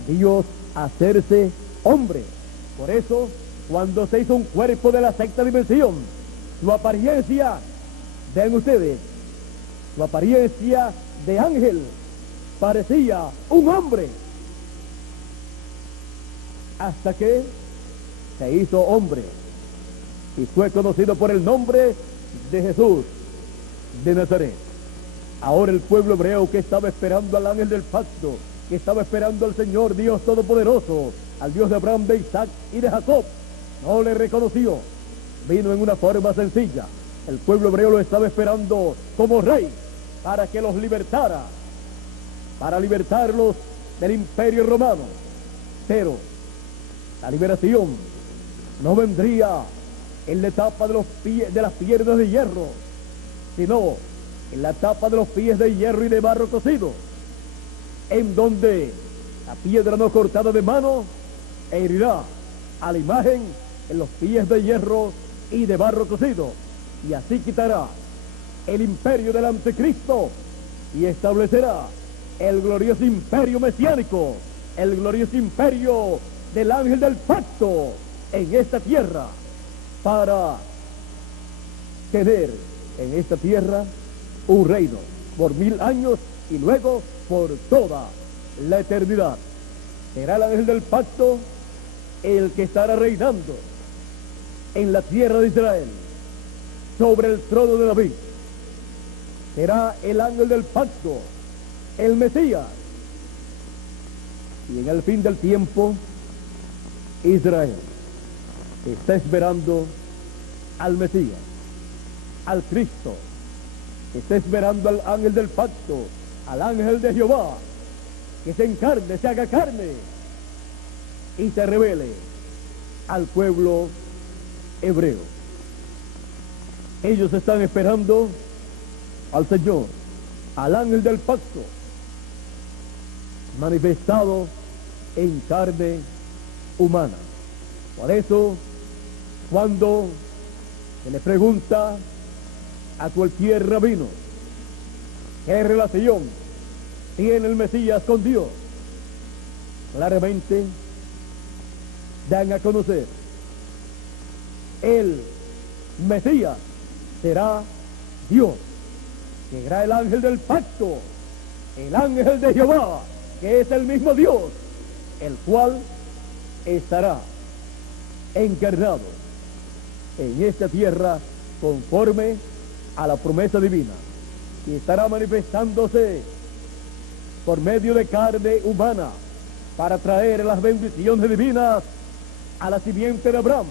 Dios hacerse hombre. Por eso, cuando se hizo un cuerpo de la sexta dimensión, su apariencia, vean ustedes, su apariencia de ángel parecía un hombre, hasta que se hizo hombre y fue conocido por el nombre de Jesús de Nazaret. Ahora el pueblo hebreo, que estaba esperando al ángel del pacto, que estaba esperando al Señor Dios Todopoderoso, al Dios de Abraham, de Isaac y de Jacob, no le reconoció. Vino en una forma sencilla. El pueblo hebreo lo estaba esperando como rey para que los libertara, para libertarlos del imperio romano. Pero la liberación no vendría en la etapa de las piernas de hierro, sino en la etapa de los pies de hierro y de barro cocido, en donde la piedra no cortada de mano herirá a la imagen en los pies de hierro y de barro cocido, y así quitará el imperio del anticristo y establecerá el glorioso imperio mesiánico, el glorioso imperio del ángel del pacto en esta tierra, para tener en esta tierra un reino por 1000 años y luego por toda la eternidad. Será el ángel del pacto el que estará reinando en la tierra de Israel sobre el trono de David. Será el ángel del pacto, el Mesías. Y en el fin del tiempo, Israel está esperando al Mesías, al Cristo. Está esperando al ángel del pacto, al ángel de Jehová, que se encarne, se haga carne y se revele al pueblo hebreo. Ellos están esperando al Señor, al ángel del pacto, manifestado en carne humana. Por eso, cuando se le pregunta a cualquier rabino qué relación tiene el Mesías con Dios, claramente dan a conocer: el Mesías será Dios, será el ángel del pacto, el ángel de Jehová, que es el mismo Dios, el cual estará encarnado en esta tierra conforme a la promesa divina, y estará manifestándose por medio de carne humana para traer las bendiciones divinas a la simiente de Abraham,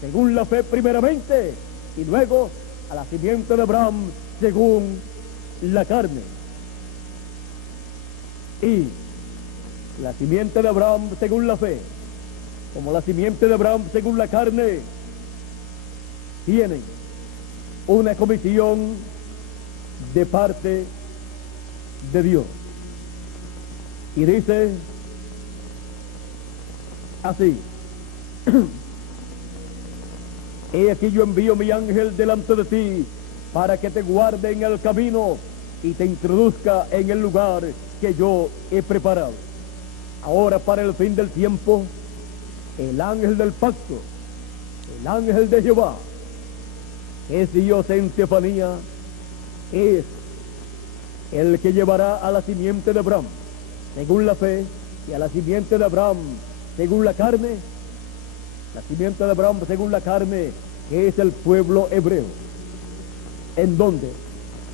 según la fe primeramente, y luego a la simiente de Abraham según la carne. Y la simiente de Abraham según la fe, como la simiente de Abraham según la carne, tienen una comisión de parte de Dios. Y dice así: he aquí yo envío mi ángel delante de ti para que te guarde en el camino y te introduzca en el lugar que yo he preparado. Ahora, para el fin del tiempo, el ángel del pacto, el ángel de Jehová, que es Dios en teofanía, es el que llevará a la simiente de Abraham según la fe, y a la simiente de Abraham según la carne, la simiente de Abraham según la carne, que es el pueblo hebreo, en donde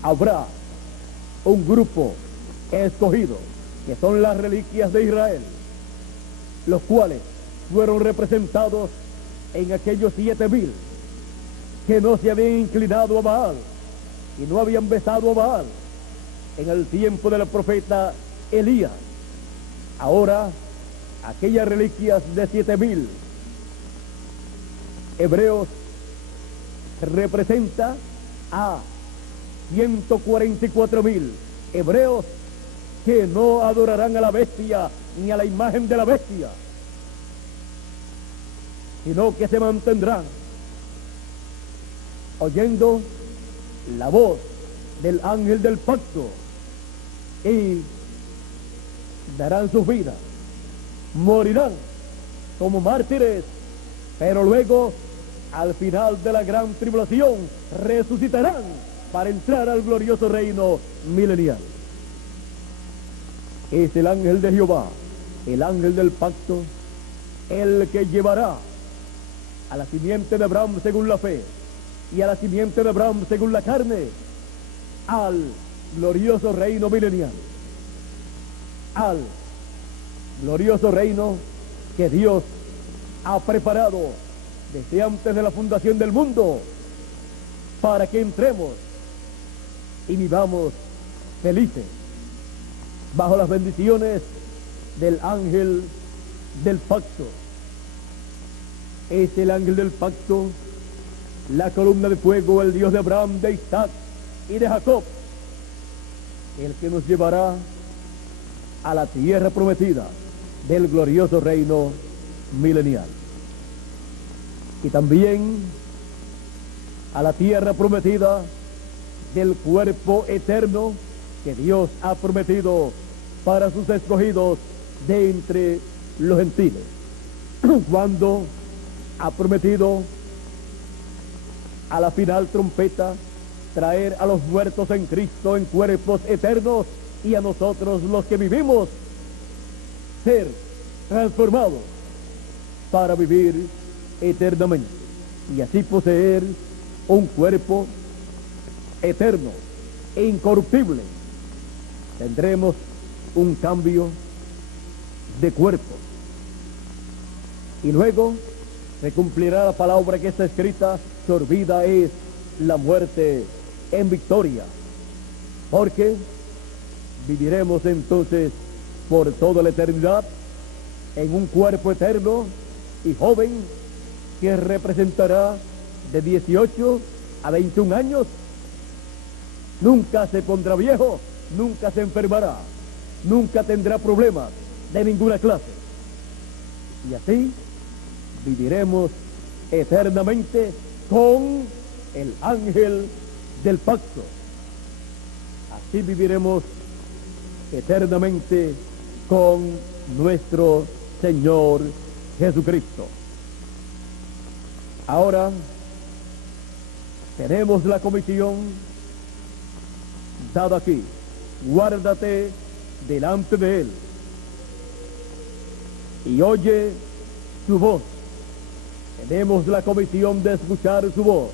habrá un grupo escogido, que son las reliquias de Israel, los cuales fueron representados en aquellos 7,000 que no se habían inclinado a Baal y no habían besado a Baal en el tiempo del profeta Elías. Ahora, aquellas reliquias de 7,000 hebreos representa a 144,000 hebreos que no adorarán a la bestia ni a la imagen de la bestia, sino que se mantendrán oyendo la voz del ángel del pacto y darán sus vidas, morirán como mártires, pero luego, al final de la gran tribulación, resucitarán para entrar al glorioso reino milenial. Es el ángel de Jehová, el ángel del pacto, el que llevará a la simiente de Abraham según la fe y a la simiente de Abraham según la carne al glorioso reino milenial, al glorioso reino que Dios ha preparado desde antes de la fundación del mundo, para que entremos y vivamos felices bajo las bendiciones del ángel del pacto. Es el ángel del pacto, la columna de fuego, el Dios de Abraham, de Isaac y de Jacob, el que nos llevará a la tierra prometida del glorioso reino milenial, y también a la tierra prometida del cuerpo eterno que Dios ha prometido para sus escogidos de entre los gentiles, cuando ha prometido a la final trompeta traer a los muertos en Cristo en cuerpos eternos, y a nosotros los que vivimos ser transformados para vivir eternamente y así poseer un cuerpo eterno e incorruptible. Tendremos un cambio de cuerpo y luego se cumplirá la palabra que está escrita: sorbida es la muerte en victoria, porque viviremos entonces por toda la eternidad en un cuerpo eterno y joven que representará de 18 a 21 años. Nunca se pondrá viejo, nunca se enfermará, nunca tendrá problemas de ninguna clase. Y así viviremos eternamente con el ángel del pacto. Así viviremos eternamente con nuestro Señor Jesucristo. Ahora tenemos la comisión dada aquí: guárdate delante de Él y oye su voz. Tenemos la comisión de escuchar su voz.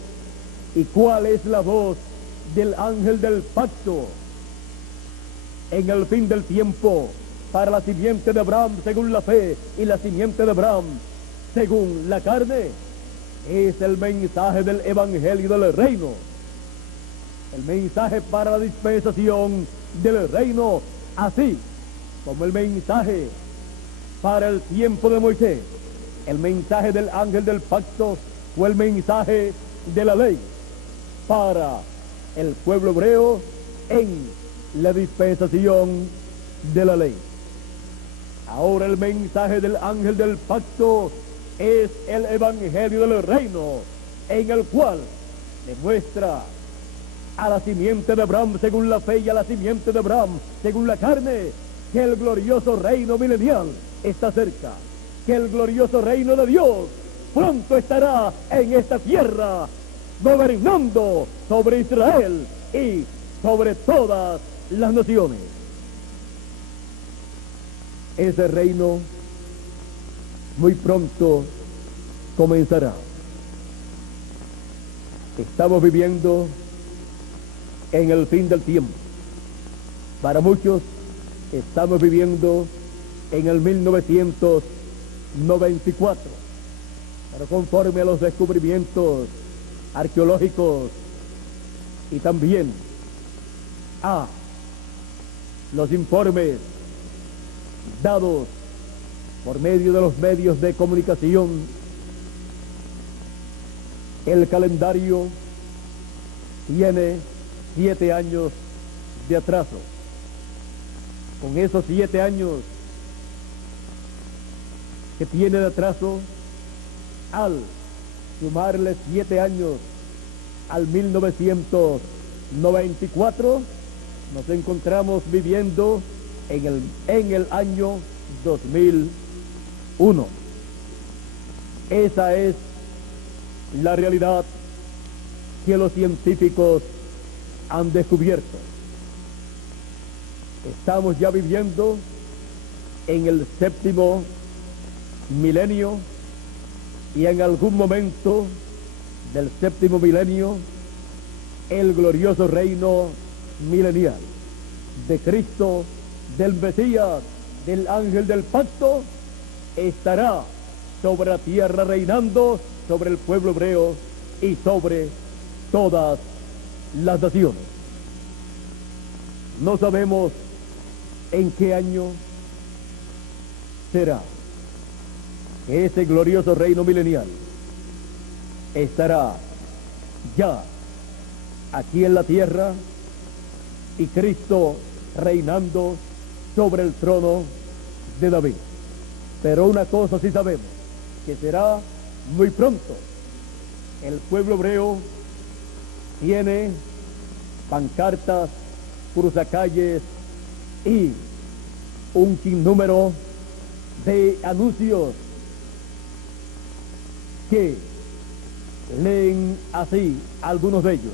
¿Y cuál es la voz del ángel del pacto en el fin del tiempo para la simiente de Abraham según la fe y la simiente de Abraham según la carne? Es el mensaje del evangelio del reino, el mensaje para la dispensación del reino, así como el mensaje para el tiempo de Moisés. El mensaje del ángel del pacto fue el mensaje de la ley para el pueblo hebreo en la dispensación de la ley. Ahora el mensaje del ángel del pacto es el evangelio del reino, en el cual demuestra a la simiente de Abraham según la fe y a la simiente de Abraham según la carne que el glorioso reino milenial está cerca, que el glorioso reino de Dios pronto estará en esta tierra, gobernando sobre Israel y sobre todas las naciones. Ese reino muy pronto comenzará. Estamos viviendo en el fin del tiempo, Para muchos estamos viviendo en el 1994, pero conforme a los descubrimientos arqueológicos y también a los informes dados por medio de los medios de comunicación, el calendario tiene 7 años de atraso. Con esos 7 años que tiene de atraso, al sumarle 7 años al 1994, nos encontramos viviendo en el año 2001. Esa es la realidad que los científicos han descubierto. Estamos ya viviendo en el 7º milenio, y en algún momento del 7º milenio el glorioso reino milenial de Cristo, del Mesías, del ángel del pacto, estará sobre la tierra, reinando sobre el pueblo hebreo y sobre todas las naciones. No sabemos en qué año será que ese glorioso reino milenial estará ya aquí en la tierra y Cristo reinando sobre el trono de David. Pero una cosa sí sabemos, que será muy pronto. El pueblo hebreo tiene pancartas, cruzacalles y un sinnúmero de anuncios que leen así algunos de ellos: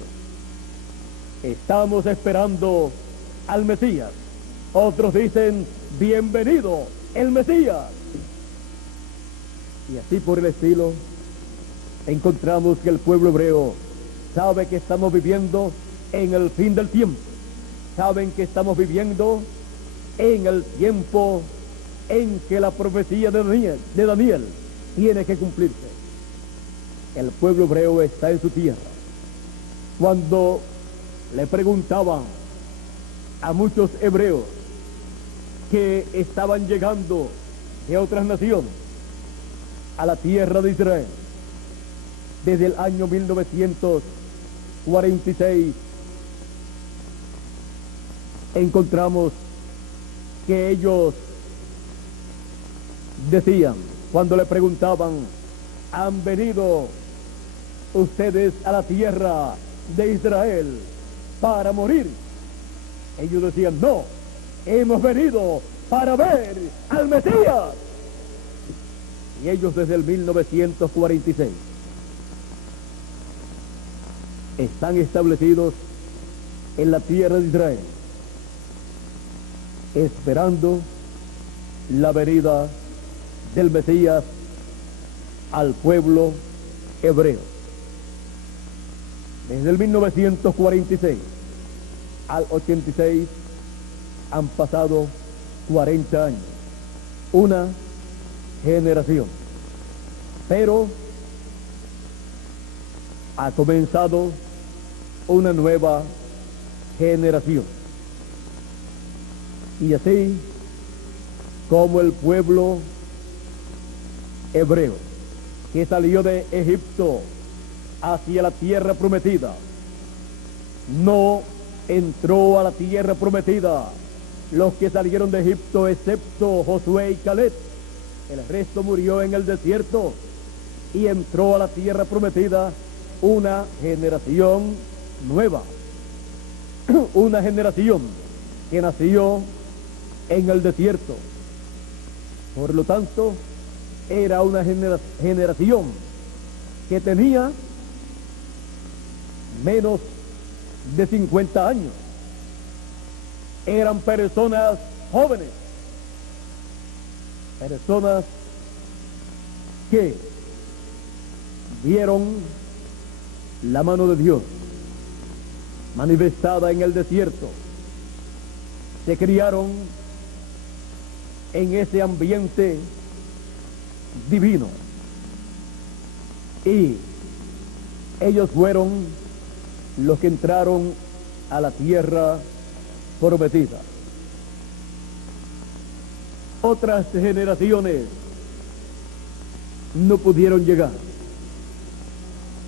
estamos esperando al Mesías. Otros dicen, bienvenido el Mesías. Y así por el estilo, encontramos que el pueblo hebreo sabe que estamos viviendo en el fin del tiempo. Saben que estamos viviendo en el tiempo en que la profecía de Daniel tiene que cumplirse. El pueblo hebreo está en su tierra. Cuando le preguntaban a muchos hebreos que estaban llegando de otras naciones a la tierra de Israel desde el año 1946, encontramos que ellos decían, cuando le preguntaban, ¿han venido ustedes a la tierra de Israel para morir? Ellos decían, no, hemos venido para ver al Mesías. Y ellos desde el 1946 están establecidos en la tierra de Israel, esperando la venida del Mesías al pueblo hebreo. Desde el 1946 al 86 han pasado 40 años, una generación, pero ha comenzado una nueva generación. Y así como el pueblo hebreo que salió de Egipto hacia la tierra prometida, no entró a la tierra prometida los que salieron de Egipto excepto Josué y Caleb. El resto murió en el desierto y entró a la tierra prometida una generación nueva, una generación que nació en el desierto. Por lo tanto, era una generación que tenía menos de 50 años. Eran personas jóvenes, personas que vieron la mano de Dios manifestada en el desierto se criaron en ese ambiente divino y ellos fueron los que entraron a la tierra prometida. Otras generaciones no pudieron llegar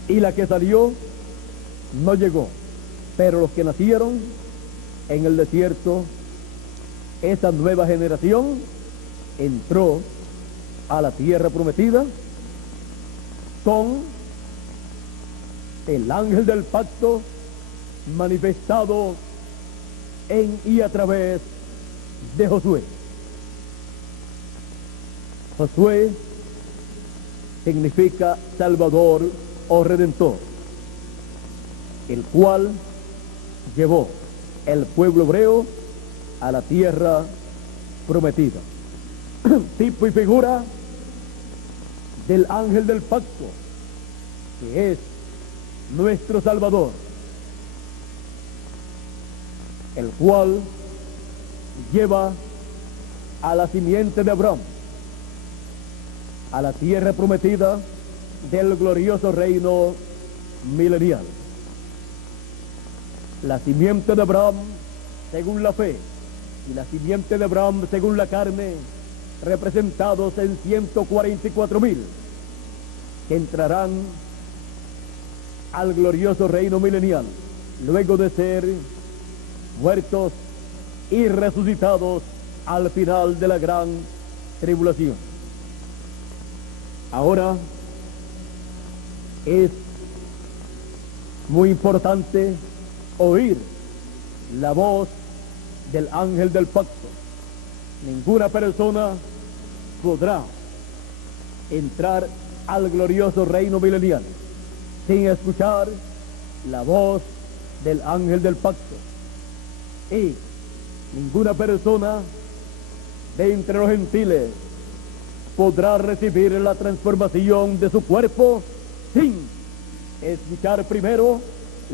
y la que salió no llegó, pero los que nacieron en el desierto, esa nueva generación entró a la tierra prometida con el ángel del pacto manifestado en y a través de Josué. Josué significa Salvador o Redentor, el cual llevó el pueblo hebreo a la tierra prometida. Tipo y figura del ángel del pacto, que es nuestro Salvador, el cual lleva a la simiente de Abraham a la tierra prometida del glorioso reino milenial. La simiente de Abraham según la fe y la simiente de Abraham según la carne, representados en 144,000 que entrarán al glorioso reino milenial luego de ser muertos y resucitados al final de la gran tribulación. Ahora es muy importante oír la voz del ángel del pacto. Ninguna persona podrá entrar al glorioso reino milenial sin escuchar la voz del ángel del pacto. Y ninguna persona de entre los gentiles podrá recibir la transformación de su cuerpo sin escuchar primero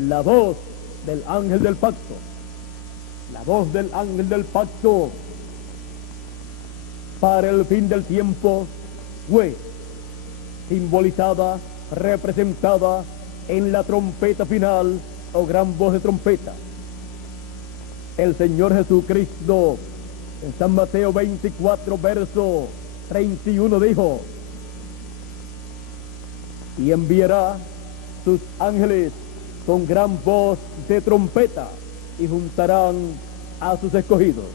la voz del ángel del pacto. La voz del ángel del pacto para el fin del tiempo fue simbolizada, representada en la trompeta final o gran voz de trompeta. El Señor Jesucristo en San Mateo 24 verso 31 dijo: y enviará sus ángeles con gran voz de trompeta y juntarán a sus escogidos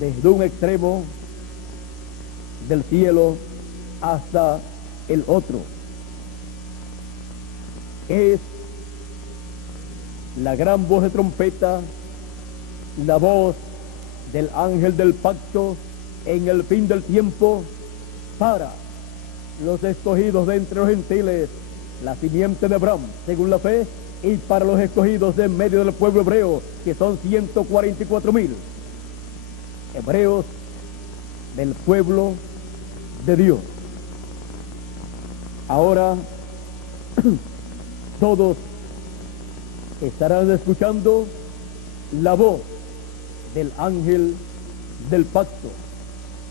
desde un extremo del cielo hasta el otro. Es la gran voz de trompeta, la voz del ángel del pacto en el fin del tiempo para los escogidos de entre los gentiles, la simiente de Abraham según la fe, y para los escogidos de en medio del pueblo hebreo, que son 144,000 hebreos del pueblo de Dios. Ahora todos estarán escuchando la voz del ángel del pacto.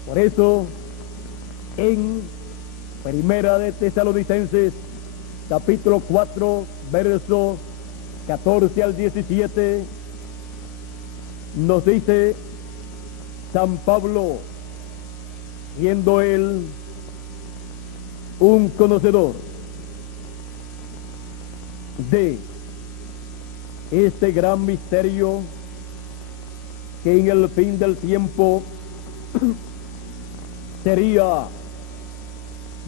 Por eso en Primera de Tesalonicenses capítulo 4 verso 14 al 17 nos dice San Pablo, siendo él un conocedor de este gran misterio que en el fin del tiempo sería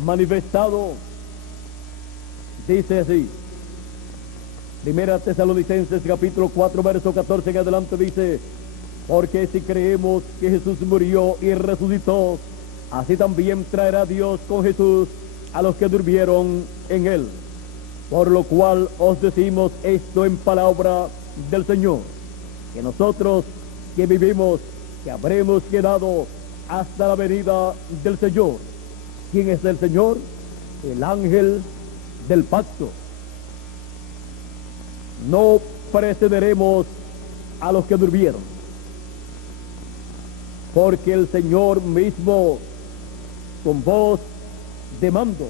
manifestado, dice así, Primera Tesalonicenses capítulo 4 verso 14 en adelante dice: porque si creemos que Jesús murió y resucitó, así también traerá Dios con Jesús a los que durmieron en él. Por lo cual os decimos esto en palabra del Señor, que nosotros que vivimos, que habremos quedado hasta la venida del Señor. ¿Quién es el Señor? El ángel del pacto. No precederemos a los que durmieron, porque el Señor mismo, con voz de mando,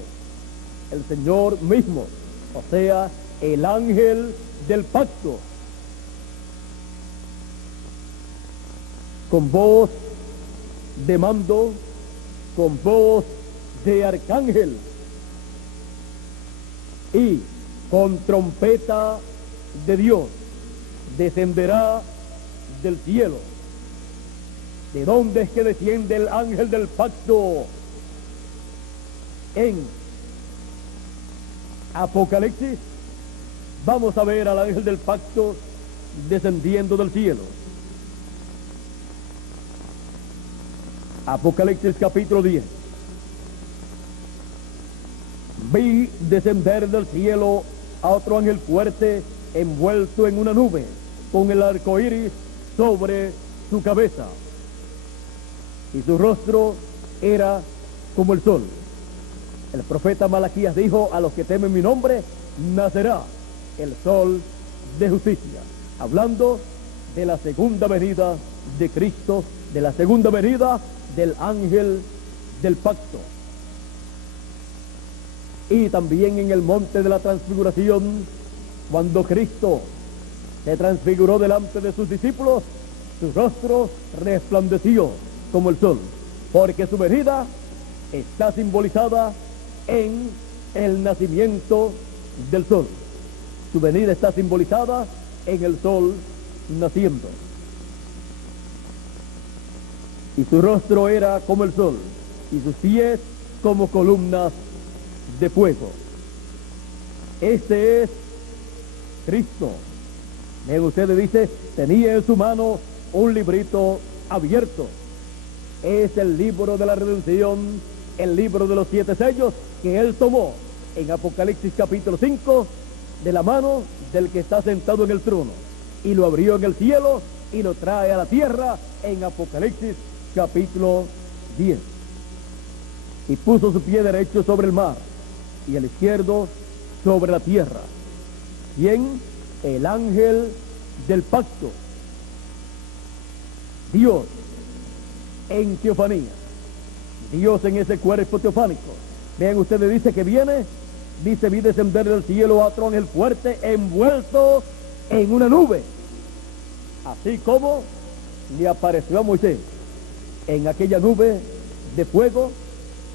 el Señor mismo, o sea, el ángel del pacto, con voz de mando, con voz de arcángel y con trompeta de Dios, descenderá del cielo. ¿De dónde es que desciende el ángel del pacto? En Apocalipsis vamos a ver al ángel del pacto descendiendo del cielo. Apocalipsis capítulo 10. Vi descender del cielo a otro ángel fuerte, envuelto en una nube, con el arco iris sobre su cabeza, y su rostro era como el sol. El profeta Malaquías dijo: a los que temen mi nombre nacerá el sol de justicia, hablando de la segunda venida de Cristo, de la segunda venida del ángel del pacto. Y también en el monte de la transfiguración, cuando Cristo se transfiguró delante de sus discípulos, su rostro resplandeció como el sol, porque su venida está simbolizada en el nacimiento del sol. Su venida está simbolizada en el sol naciendo. Y su rostro era como el sol, y sus pies como columnas de fuego. Este es Cristo. Ven ustedes, dice, tenía en su mano un librito abierto. Es el libro de la redención, el libro de los 7 sellos, que él tomó en Apocalipsis capítulo 5 de la mano del que está sentado en el trono, y lo abrió en el cielo y lo trae a la tierra en Apocalipsis capítulo 10. Y puso su pie derecho sobre el mar y el izquierdo sobre la tierra. ¿Quién? El ángel del pacto, Dios en teofanía, Dios en ese cuerpo teofánico. Vean ustedes, dice que viene, dice: vi descender del cielo a otro ángel fuerte, envuelto en una nube, así como le apareció a Moisés en aquella nube de fuego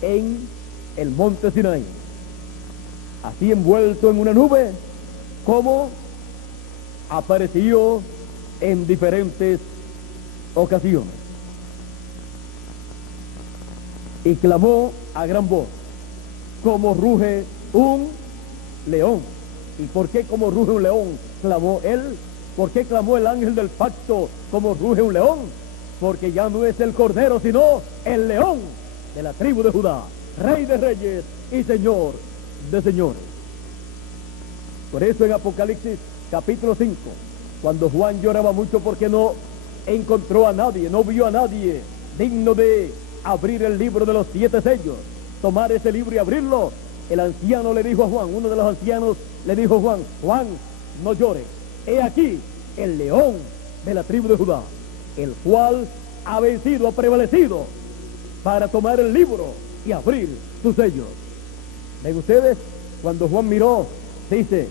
en el monte Sinaí. Así envuelto en una nube, como apareció en diferentes ocasiones. Y clamó a gran voz, como ruge un león. ¿Y por qué como ruge un león clamó él? ¿Por qué clamó el ángel del pacto como ruge un león? Porque ya no es el cordero, sino el león de la tribu de Judá, rey de reyes y señor de señores. Por eso en Apocalipsis capítulo 5, cuando Juan lloraba mucho porque no encontró a nadie, no vio a nadie digno de abrir el libro de los 7 sellos, tomar ese libro y abrirlo, el anciano le dijo a Juan, uno de los ancianos le dijo a Juan: Juan, no llores, he aquí el león de la tribu de Judá, el cual ha vencido, ha prevalecido para tomar el libro y abrir sus sellos. ¿Ven ustedes? Cuando Juan miró, dice: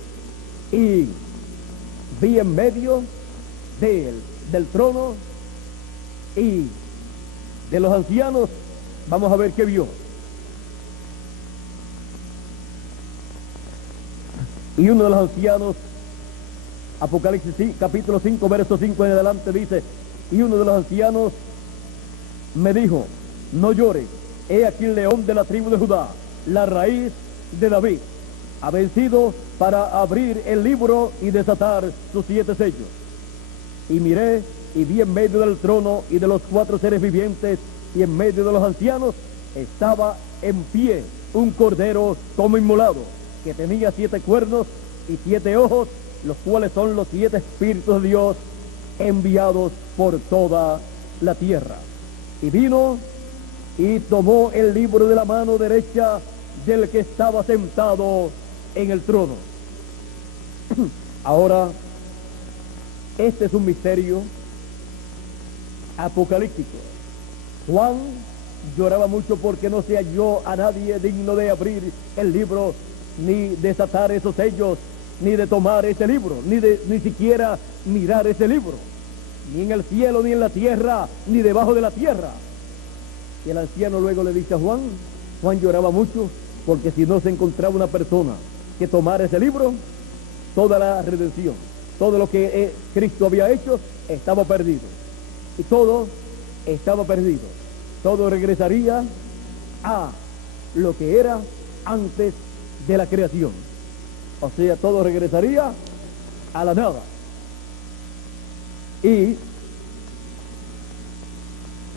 y vi en medio del trono y de los ancianos. Vamos a ver qué vio. Y uno de los ancianos, Apocalipsis capítulo 5, verso 5 en adelante, dice: y uno de los ancianos me dijo: no llores, he aquí el león de la tribu de Judá, la raíz de David, ha vencido para abrir el libro y desatar sus 7 sellos. Y miré y vi en medio del trono y de los 4 seres vivientes y en medio de los ancianos estaba en pie un cordero como inmolado, que tenía 7 cuernos y 7 ojos, los cuales son los 7 espíritus de Dios enviados por toda la tierra. Y vino y tomó el libro de la mano derecha del que estaba sentado en el trono. Ahora, este es un misterio apocalíptico. Juan lloraba mucho porque no se halló a nadie digno de abrir el libro, ni desatar esos sellos, ni de tomar ese libro, ni siquiera mirar ese libro, ni en el cielo, ni en la tierra, ni debajo de la tierra. Y el anciano luego le dice a Juan, Juan lloraba mucho porque si no se encontraba una persona que tomara ese libro, toda la redención, todo lo que Cristo había hecho estaba perdido. Y todo estaba perdido. Todo regresaría a lo que era antes de la creación. O sea, todo regresaría a la nada. Y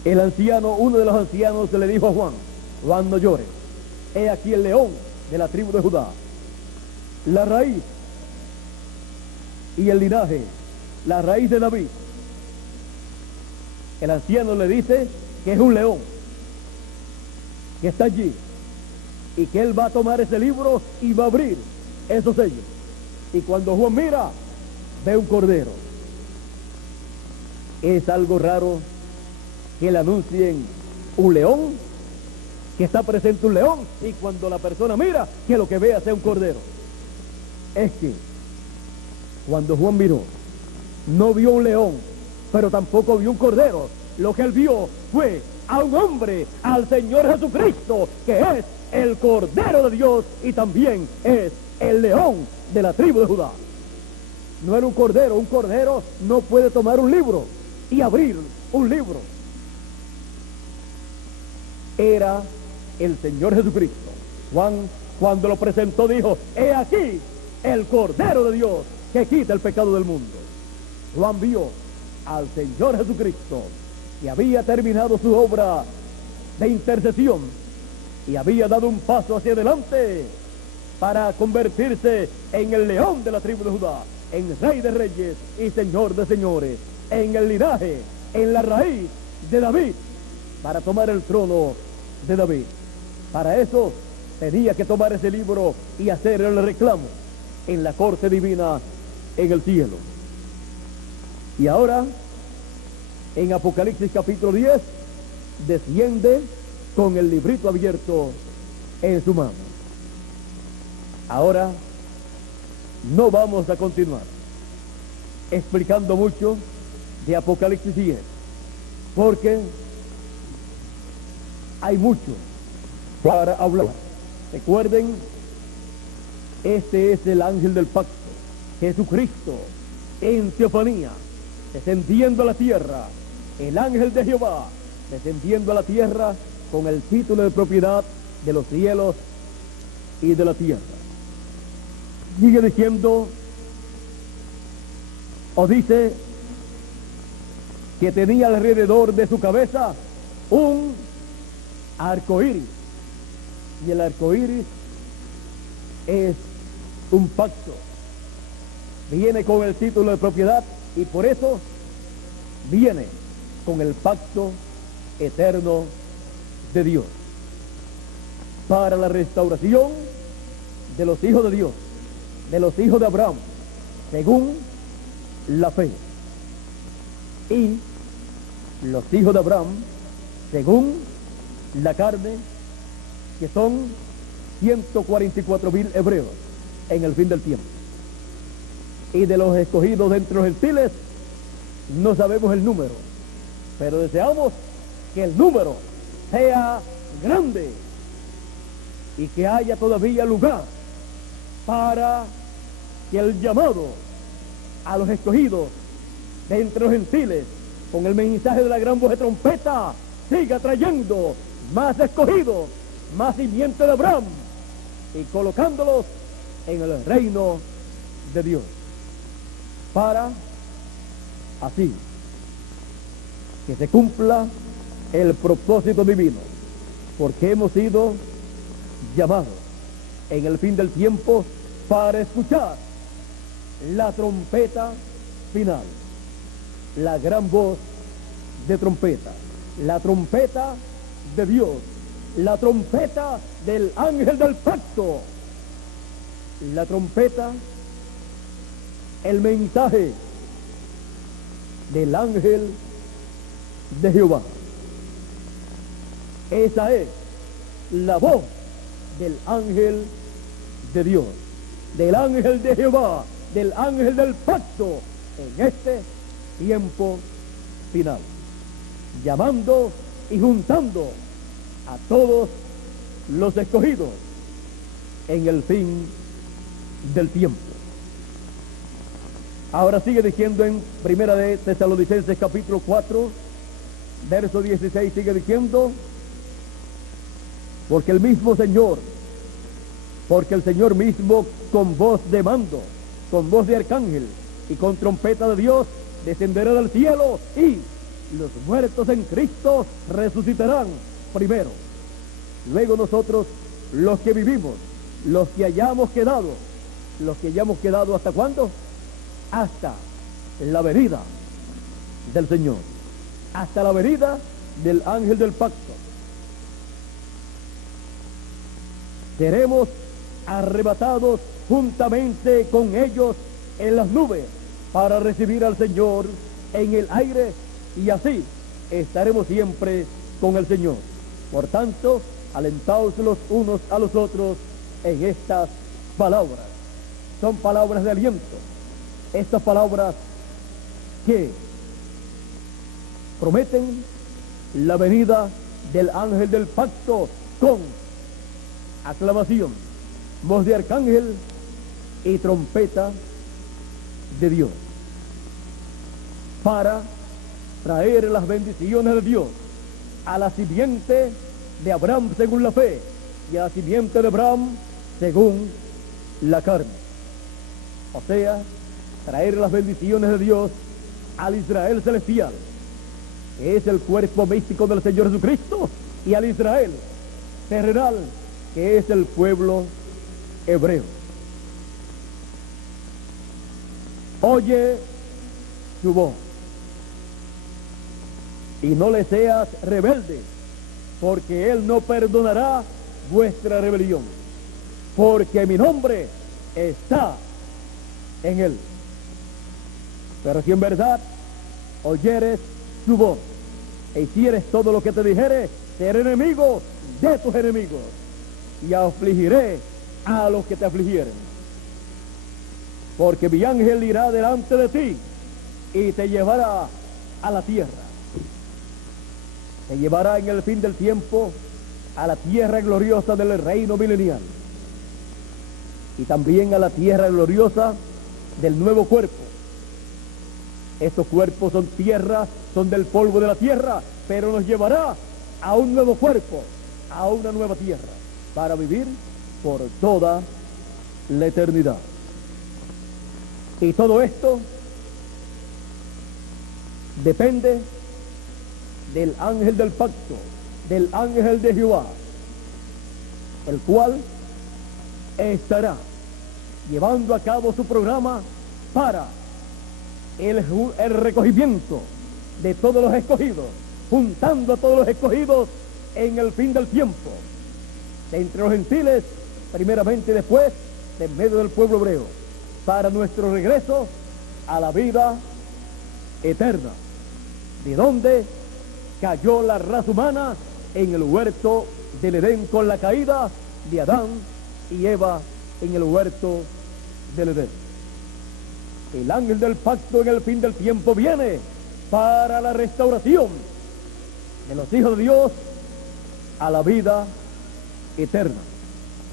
el anciano, uno de los ancianos, le dijo a Juan, Juan, no llores, he aquí el león de la tribu de Judá, la raíz y el linaje, la raíz de David. El anciano le dice que es un león, que está allí, y que él va a tomar ese libro y va a abrir esos sellos. Y cuando Juan mira, ve un cordero. Es algo raro que le anuncien un león, que está presente un león, y cuando la persona mira, que lo que vea sea un cordero. Es que cuando Juan miró, no vio un león, pero tampoco vio un cordero. Lo que él vio fue a un hombre, al Señor Jesucristo, que es el Cordero de Dios y también es el león de la tribu de Judá. No era un cordero no puede tomar un libro y abrir un libro. Era el Señor Jesucristo. Juan, cuando lo presentó, dijo, he aquí el Cordero de Dios que quita el pecado del mundo. Juan vio al Señor Jesucristo, que había terminado su obra de intercesión y había dado un paso hacia adelante para convertirse en el león de la tribu de Judá, en rey de reyes y señor de señores, en el linaje, en la raíz de David, para tomar el trono de David. Para eso tenía que tomar ese libro y hacer el reclamo en la corte divina en el cielo. Y ahora, en Apocalipsis capítulo 10, desciende con el librito abierto en su mano. Ahora, no vamos a continuar explicando mucho de Apocalipsis 10, porque hay mucho para hablar. Recuerden, este es el ángel del pacto, Jesucristo en teofanía, descendiendo a la tierra, el ángel de Jehová descendiendo a la tierra con el título de propiedad de los cielos y de la tierra. Sigue diciendo, o dice, que tenía alrededor de su cabeza un arco iris, y el arco iris es un pacto, viene con el título de propiedad y por eso viene con el pacto eterno de Dios para la restauración de los hijos de Dios, de los hijos de Abraham, según la fe, y los hijos de Abraham según la carne, que son 144,000 hebreos en el fin del tiempo. Y de los escogidos de entre los gentiles no sabemos el número, pero deseamos que el número sea grande y que haya todavía lugar para que el llamado a los escogidos de entre los gentiles con el mensaje de la gran voz de trompeta siga trayendo más escogidos, más simiente de Abraham y colocándolos en el reino de Dios, para así que se cumpla el propósito divino, porque hemos sido llamados en el fin del tiempo para escuchar la trompeta final, la gran voz de trompeta, la trompeta de Dios, la trompeta del ángel del pacto, la trompeta, el mensaje del ángel de Jehová. Esa es la voz del ángel de Dios, del ángel de Jehová, del ángel del pacto en este tiempo final, llamando y juntando a todos los escogidos en el fin del tiempo. Ahora sigue diciendo en Primera de Tesalonicenses capítulo 4, verso 16, sigue diciendo: porque el Señor mismo con voz de mando, con voz de arcángel y con trompeta de Dios descenderá del cielo, y los muertos en Cristo resucitarán primero. Luego nosotros, los que vivimos, los que hayamos quedado ¿hasta cuándo? Hasta la venida del Señor, hasta la venida del ángel del pacto. Seremos arrebatados juntamente con ellos en las nubes para recibir al Señor en el aire, y así estaremos siempre con el Señor. Por tanto, alentaos los unos a los otros en estas palabras. Son palabras de aliento. Estas palabras que prometen la venida del ángel del pacto con aclamación, voz de arcángel y trompeta de Dios, para traer las bendiciones de Dios a la simiente de Abraham según la fe y a la simiente de Abraham según la carne. O sea, traer las bendiciones de Dios al Israel celestial, que es el cuerpo místico del Señor Jesucristo, y al Israel terrenal, que es el pueblo hebreo. Oye su voz y no le seas rebelde, porque Él no perdonará vuestra rebelión, porque mi nombre está en Él. Pero si en verdad oyeres su voz e hicieres todo lo que te dijere, seré enemigo de tus enemigos y afligiré a los que te afligieren. Porque mi ángel irá delante de ti y te llevará a la tierra. Te llevará en el fin del tiempo a la tierra gloriosa del reino milenial, y también a la tierra gloriosa del nuevo cuerpo. Estos cuerpos son tierra, son del polvo de la tierra, pero nos llevará a un nuevo cuerpo, a una nueva tierra, para vivir por toda la eternidad. Y todo esto depende del ángel del pacto, del ángel de Jehová, el cual estará llevando a cabo su programa para el recogimiento de todos los escogidos, juntando a todos los escogidos en el fin del tiempo, de entre los gentiles primeramente, después de en medio del pueblo hebreo, para nuestro regreso a la vida eterna, de donde cayó la raza humana en el huerto del Edén con la caída de Adán y Eva en el huerto del Edén. El ángel del pacto en el fin del tiempo viene para la restauración de los hijos de Dios a la vida eterna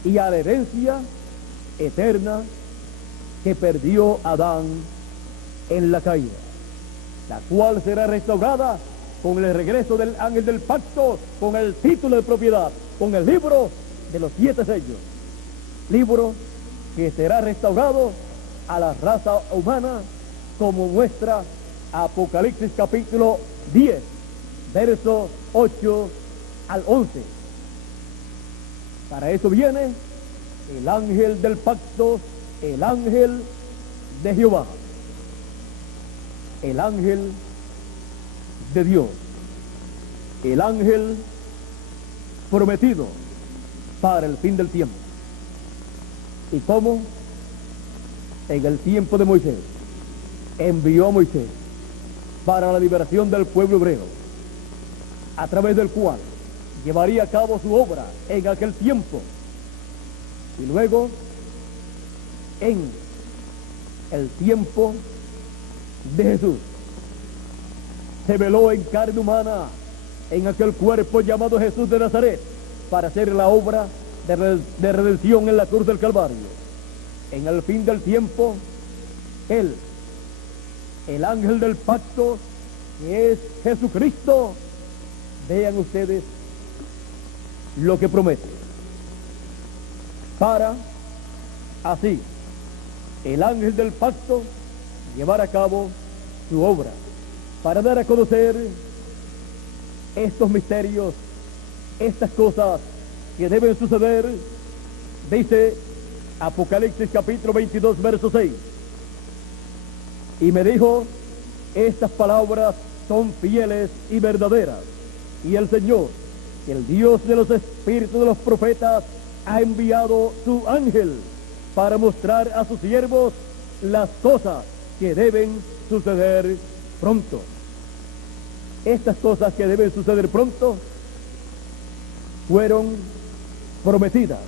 y a la herencia eterna que perdió Adán en la caída, la cual será restaurada con el regreso del ángel del pacto, con el título de propiedad, con el libro de los 7 sellos, libro que será restaurado a la raza humana, como muestra Apocalipsis capítulo 10, versos 8 al 11. Para eso viene el ángel del pacto, el ángel de Jehová, el ángel de Dios, el ángel prometido para el fin del tiempo. ¿Y cómo? En el tiempo de Moisés envió a Moisés para la liberación del pueblo hebreo, a través del cual llevaría a cabo su obra en aquel tiempo. Y luego, en el tiempo de Jesús, se veló en carne humana en aquel cuerpo llamado Jesús de Nazaret para hacer la obra de redención en la cruz del Calvario. En el fin del tiempo, Él, el ángel del pacto, que es Jesucristo, vean ustedes lo que promete, para así el ángel del pacto llevar a cabo su obra, para dar a conocer estos misterios, estas cosas que deben suceder. Dice Apocalipsis capítulo 22, verso 6. Y me dijo, estas palabras son fieles y verdaderas. Y el Señor, el Dios de los espíritus de los profetas, ha enviado su ángel para mostrar a sus siervos las cosas que deben suceder pronto. Estas cosas que deben suceder pronto fueron prometidas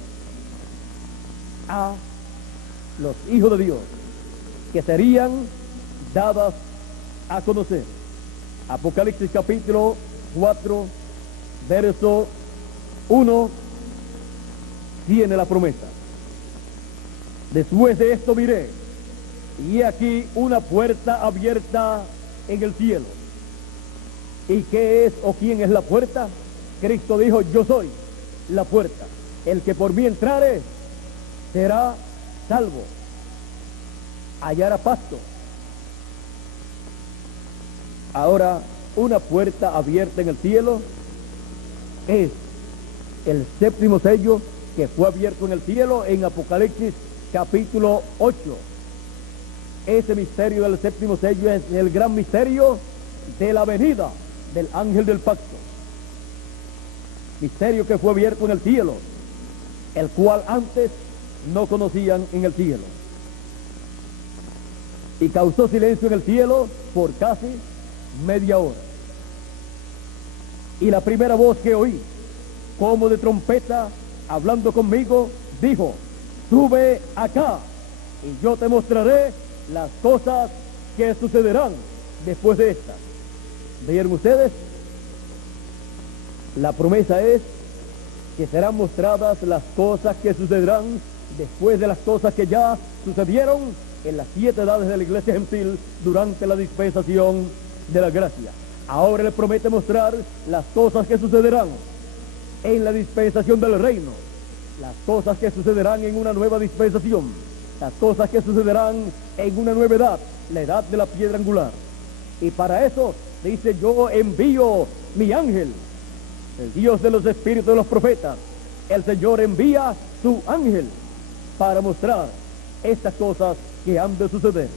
a los hijos de Dios, que serían dadas a conocer. Apocalipsis capítulo 4, verso 1, tiene la promesa. Después de esto miré, y he aquí una puerta abierta en el cielo. ¿Y qué es o quién es la puerta? Cristo dijo, yo soy la puerta. El que por mí entrare será salvo, hallará pasto. Ahora, una puerta abierta en el cielo es el séptimo sello que fue abierto en el cielo en Apocalipsis capítulo 8. Ese misterio del séptimo sello es el gran misterio de la venida del ángel del pacto. Misterio que fue abierto en el cielo, el cual antes no conocían en el cielo. Y causó silencio en el cielo por casi media hora. Y la primera voz que oí, como de trompeta, hablando conmigo, dijo, sube acá, y yo te mostraré las cosas que sucederán después de estas. ¿Vieron ustedes? La promesa es que serán mostradas las cosas que sucederán después de las cosas que ya sucedieron en las 7 edades de la iglesia gentil durante la dispensación de la gracia. Ahora le promete mostrar las cosas que sucederán en la dispensación del reino, las cosas que sucederán en una nueva dispensación, las cosas que sucederán en una nueva edad, la edad de la piedra angular. Y para eso dice, yo envío mi ángel, el Dios de los espíritus de los profetas. El Señor envía su ángel para mostrar estas cosas que han de suceder.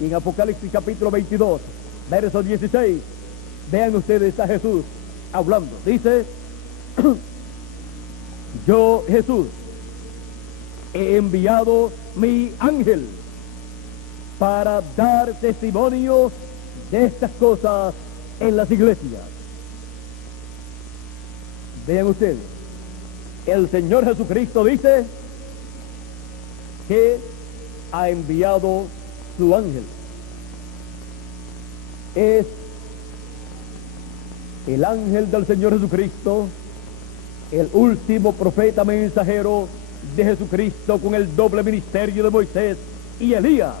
Y en Apocalipsis capítulo 22, verso 16, vean ustedes a Jesús hablando. Dice, yo, Jesús, he enviado mi ángel para dar testimonio de estas cosas en las iglesias. Vean ustedes, el Señor Jesucristo dice que ha enviado su ángel. Es el ángel del Señor Jesucristo, el último profeta mensajero de Jesucristo con el doble ministerio de Moisés y Elías,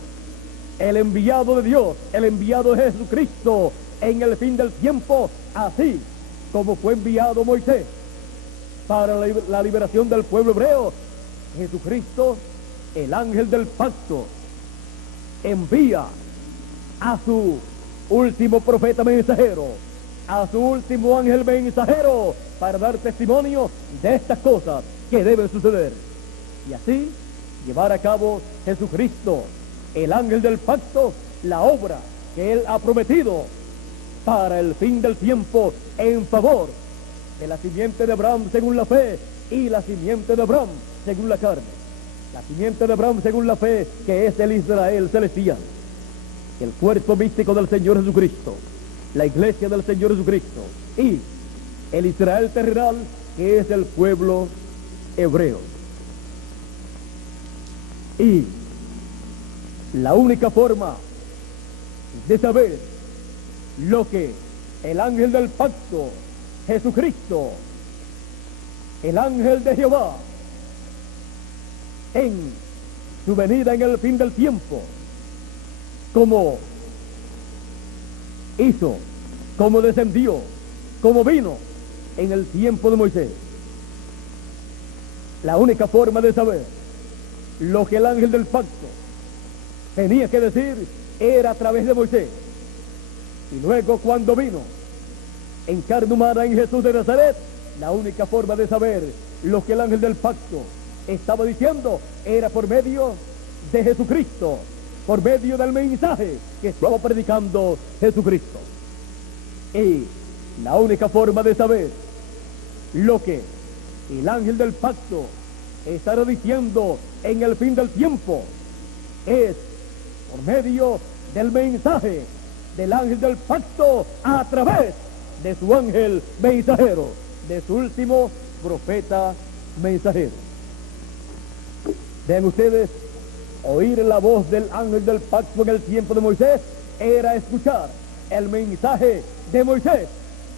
el enviado de Dios, el enviado de Jesucristo en el fin del tiempo, así como fue enviado Moisés para la liberación del pueblo hebreo. Jesucristo, el ángel del pacto, envía a su último profeta mensajero, a su último ángel mensajero, para dar testimonio de estas cosas que deben suceder. Y así llevar a cabo Jesucristo, el ángel del pacto, la obra que Él ha prometido para el fin del tiempo en favor de la simiente de Abraham según la fe y la simiente de Abraham según la carne. La simiente de Abraham según la fe, que es el Israel celestial, el cuerpo místico del Señor Jesucristo, la iglesia del Señor Jesucristo, y el Israel terrenal, que es el pueblo hebreo. Y la única forma de saber lo que el ángel del pacto, Jesucristo, el ángel de Jehová, en su venida en el fin del tiempo, como hizo, como descendió, como vino en el tiempo de Moisés. La única forma de saber lo que el ángel del pacto tenía que decir era a través de Moisés. Y luego, cuando vino en carne humana en Jesús de Nazaret, la única forma de saber lo que el ángel del pacto estaba diciendo era por medio de Jesucristo, por medio del mensaje que estaba predicando Jesucristo. Y la única forma de saber lo que el ángel del pacto estará diciendo en el fin del tiempo es por medio del mensaje del ángel del pacto a través de su ángel mensajero, de su último profeta mensajero. Vean ustedes, oír la voz del ángel del pacto en el tiempo de Moisés era escuchar el mensaje de Moisés,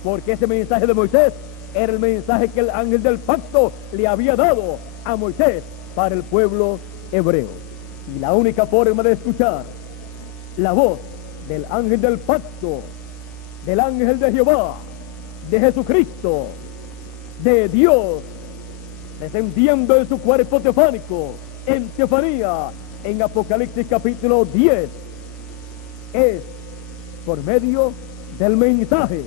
porque ese mensaje de Moisés era el mensaje que el ángel del pacto le había dado a Moisés para el pueblo hebreo. Y la única forma de escuchar la voz del ángel del pacto, del ángel de Jehová, de Jesucristo, de Dios, descendiendo en su cuerpo teofánico, en teofanía, en Apocalipsis capítulo 10, es por medio del mensaje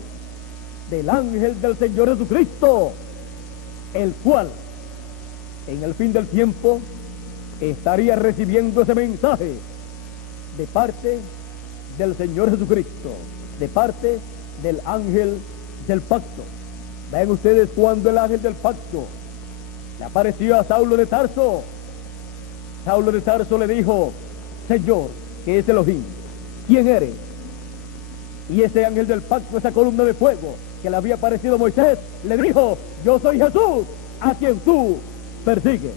del ángel del Señor Jesucristo, el cual en el fin del tiempo estaría recibiendo ese mensaje de parte del Señor Jesucristo, de parte del ángel del pacto. Ven ustedes, cuando el ángel del pacto le apareció a Saulo de Tarso, Saulo de Tarso le dijo: Señor, que es Elohim, ¿quién eres? Y ese ángel del pacto, esa columna de fuego que le había aparecido a Moisés, le dijo: yo soy Jesús, a quien tú persigues.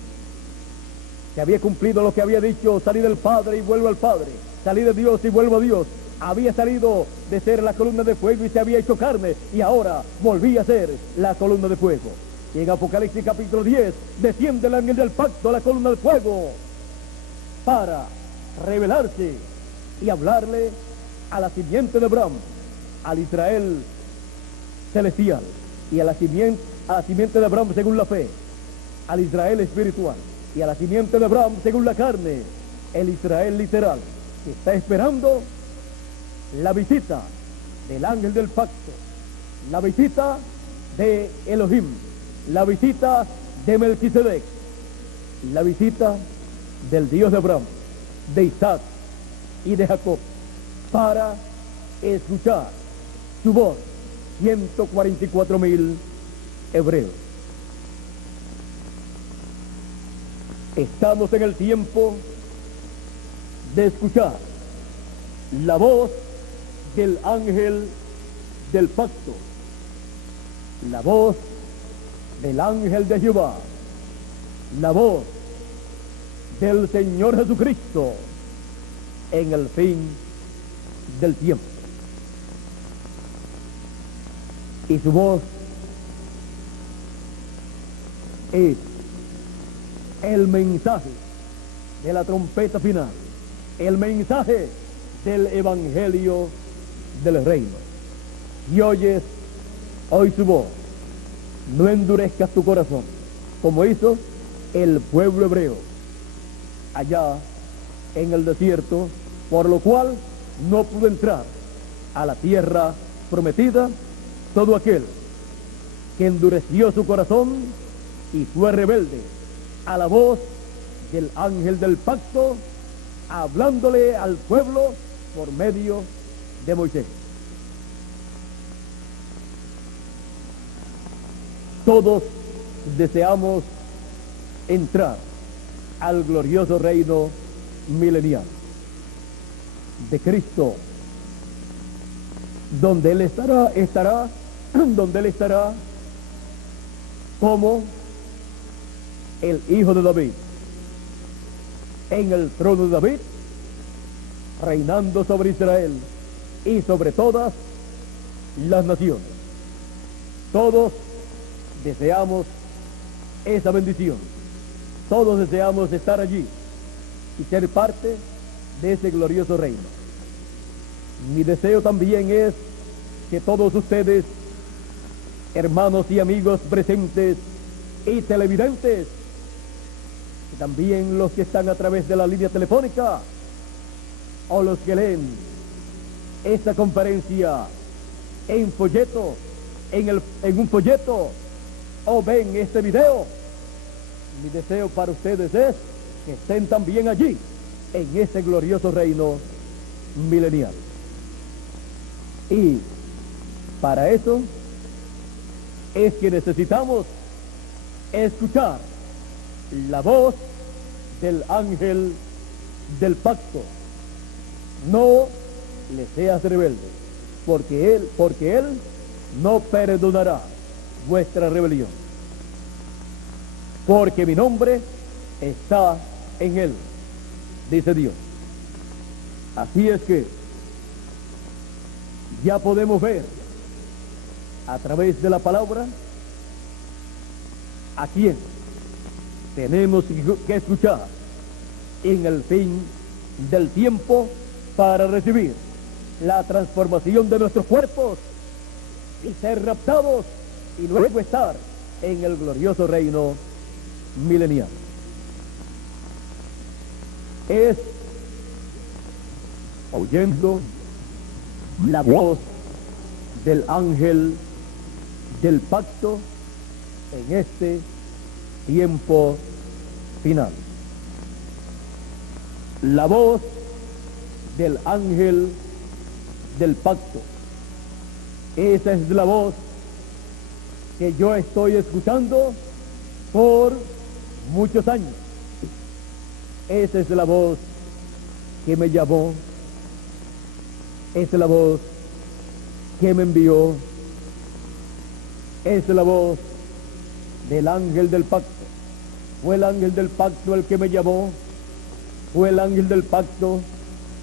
Se había cumplido lo que había dicho: salí del Padre y vuelvo al Padre, salí de Dios y vuelvo a Dios. Había salido de ser la columna de fuego y se había hecho carne, y ahora volvía a ser la columna de fuego. Y en Apocalipsis capítulo 10 desciende el ángel del pacto, la columna de fuego, para revelarse y hablarle a la simiente de Abraham, al Israel celestial, y a la simiente de Abraham según la fe, al Israel espiritual, y a la simiente de Abraham según la carne, el Israel literal, que está esperando la visita del ángel del pacto, la visita de Elohim, la visita de Melquisedec, la visita del Dios de Abraham, de Isaac y de Jacob, para escuchar su voz. 144,000 hebreos. Estamos en el tiempo de escuchar la voz del ángel del pacto, la voz del ángel de Jehová, la voz del Señor Jesucristo en el fin del tiempo. Y su voz es el mensaje de la trompeta final, el mensaje del evangelio del reino. Si oyes hoy su voz, no endurezcas tu corazón, como hizo el pueblo hebreo allá en el desierto, por lo cual no pudo entrar a la tierra prometida todo aquel que endureció su corazón y fue rebelde a la voz del ángel del pacto, hablándole al pueblo por medio de Moisés. Todos deseamos entrar al glorioso reino milenial de Cristo, donde Él estará donde Él estará como el hijo de David, en el trono de David, reinando sobre Israel y sobre todas las naciones. Todos deseamos esa bendición. Todos deseamos estar allí y ser parte de ese glorioso reino. Mi deseo también es que todos ustedes, hermanos y amigos presentes y televidentes, y también los que están a través de la línea telefónica o los que leen esta conferencia en folleto, en un folleto, o ven este video, mi deseo para ustedes es que estén también allí en ese glorioso reino milenial. Y para eso es que necesitamos escuchar la voz del ángel del pacto. No le seas rebelde, porque él no perdonará vuestra rebelión, porque mi nombre está en él, dice Dios. Así es que ya podemos ver a través de la palabra a quién tenemos que escuchar en el fin del tiempo para recibir la transformación de nuestros cuerpos y ser raptados y luego estar en el glorioso reino milenial. Es oyendo la voz del ángel del pacto en este tiempo final. La voz del ángel del pacto. Esa es la voz que yo estoy escuchando por muchos años. Esa es la voz que me llamó. Esa es la voz que me envió. Esa es la voz del ángel del pacto. Fue el ángel del pacto el que me llamó. Fue el ángel del pacto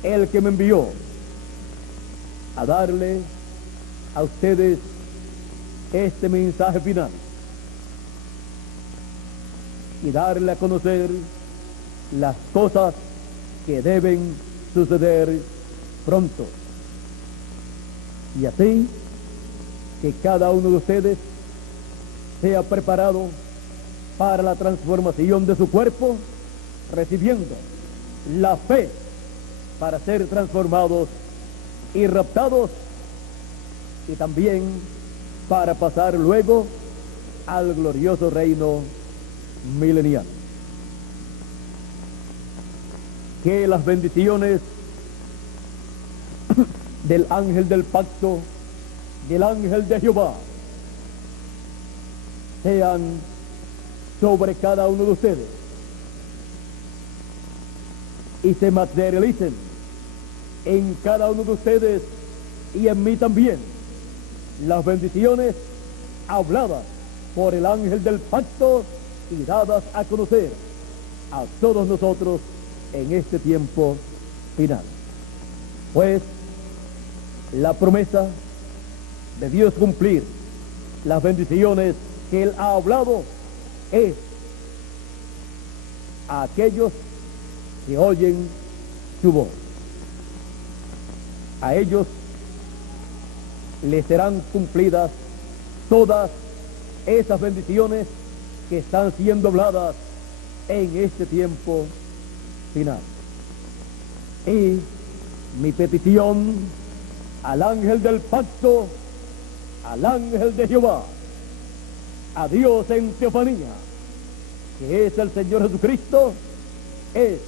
el que me envió a darle a ustedes este mensaje final y darle a conocer las cosas que deben suceder pronto. Y así que cada uno de ustedes sea preparado para la transformación de su cuerpo, recibiendo la fe para ser transformados y raptados, y también para pasar luego al glorioso reino milenial. Que las bendiciones del ángel del pacto, del ángel de Jehová, sean sobre cada uno de ustedes y se materialicen en cada uno de ustedes y en mí también las bendiciones habladas por el ángel del pacto y dadas a conocer a todos nosotros en este tiempo final. Pues la promesa de Dios cumplir las bendiciones que Él ha hablado es a aquellos que oyen su voz. A ellos les serán cumplidas todas esas bendiciones que están siendo habladas en este tiempo final. Y mi petición al ángel del pacto, al ángel de Jehová, a Dios en teofanía, que es el Señor Jesucristo, es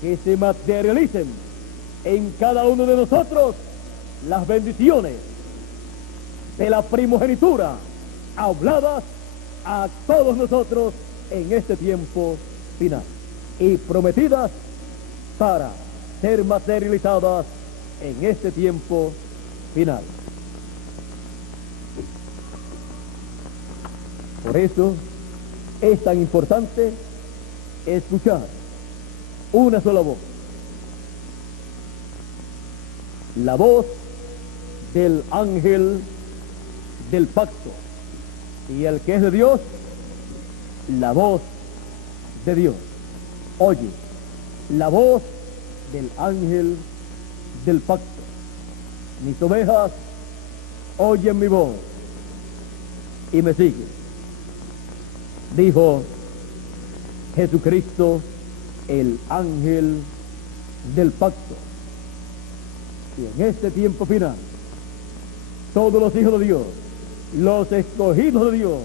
que se materialicen en cada uno de nosotros las bendiciones de la primogenitura habladas a todos nosotros en este tiempo final y prometidas para ser materializadas en este tiempo final. Por Por eso es tan importante escuchar una sola voz. La voz del ángel del pacto. Y el que es de Dios, la voz de Dios. Oye, la voz del ángel del pacto. Mis ovejas oyen mi voz y me siguen. Dijo Jesucristo, el ángel del pacto. Y en este tiempo final, todos los hijos de Dios, los escogidos de Dios,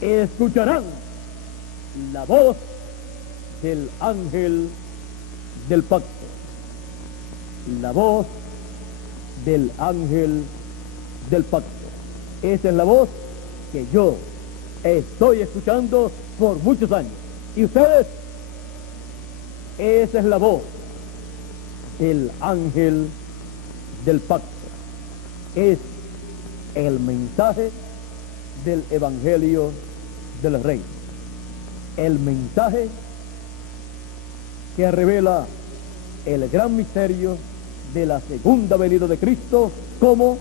escucharán la voz del ángel del pacto. La voz del ángel del pacto. Esa es la voz que yo estoy escuchando por muchos años. ¿Y ustedes? Esa es la voz del ángel del pacto. Es el mensaje del evangelio del reino. El mensaje que revela el gran misterio de la segunda venida de Cristo como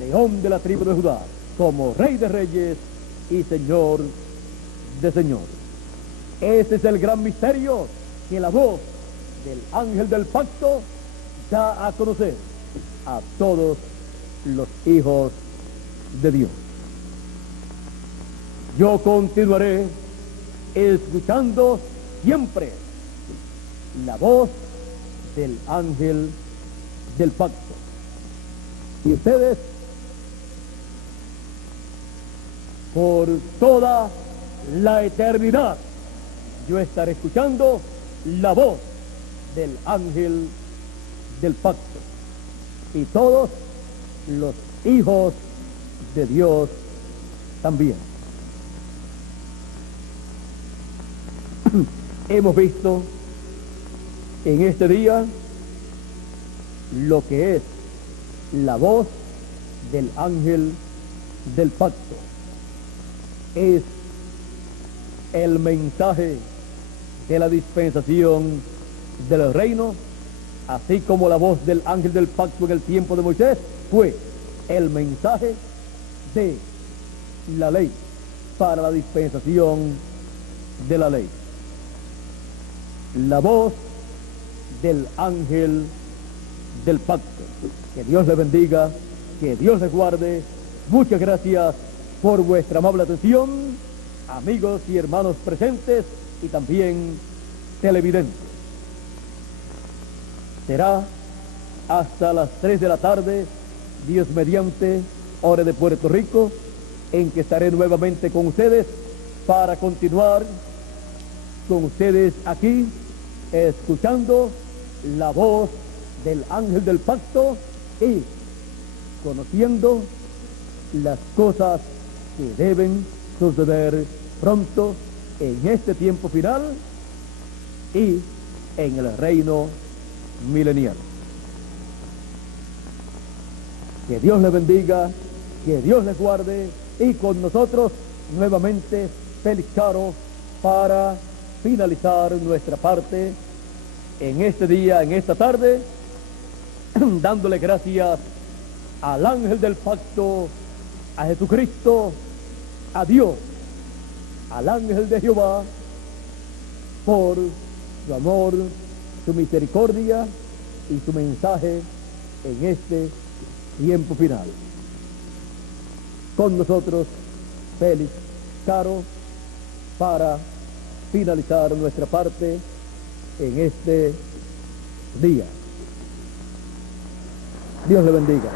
león de la tribu de Judá, como rey de reyes y señor de señores. Ese es el gran misterio que la voz del ángel del pacto da a conocer a todos los hijos de Dios. Yo continuaré escuchando siempre la voz del ángel del pacto. Y ustedes, por toda la eternidad, yo estaré escuchando la voz del ángel del pacto. Y todos los hijos de Dios también. Hemos visto en este día lo que es la voz del ángel del pacto. Es el mensaje de la dispensación del reino, así como la voz del ángel del pacto en el tiempo de Moisés fue el mensaje de la ley para la dispensación de la ley. La voz del ángel del pacto. Que Dios le bendiga, que Dios le guarde. Muchas gracias por vuestra amable atención, amigos y hermanos presentes y también televidentes. Será hasta las 3 de la tarde, Dios mediante, hora de Puerto Rico, en que estaré nuevamente con ustedes para continuar con ustedes aquí, escuchando la voz del ángel del pacto y conociendo las cosas que deben suceder pronto en este tiempo final y en el reino milenial. Que Dios les bendiga, que Dios les guarde, y con nosotros nuevamente Félix Caro para finalizar nuestra parte en este día, en esta tarde, dándole gracias al ángel del pacto, a Jesucristo, a Dios, al ángel de Jehová, por su amor, su misericordia y su mensaje en este tiempo final. Con nosotros, Félix Caro, para finalizar nuestra parte en este día. Dios le bendiga.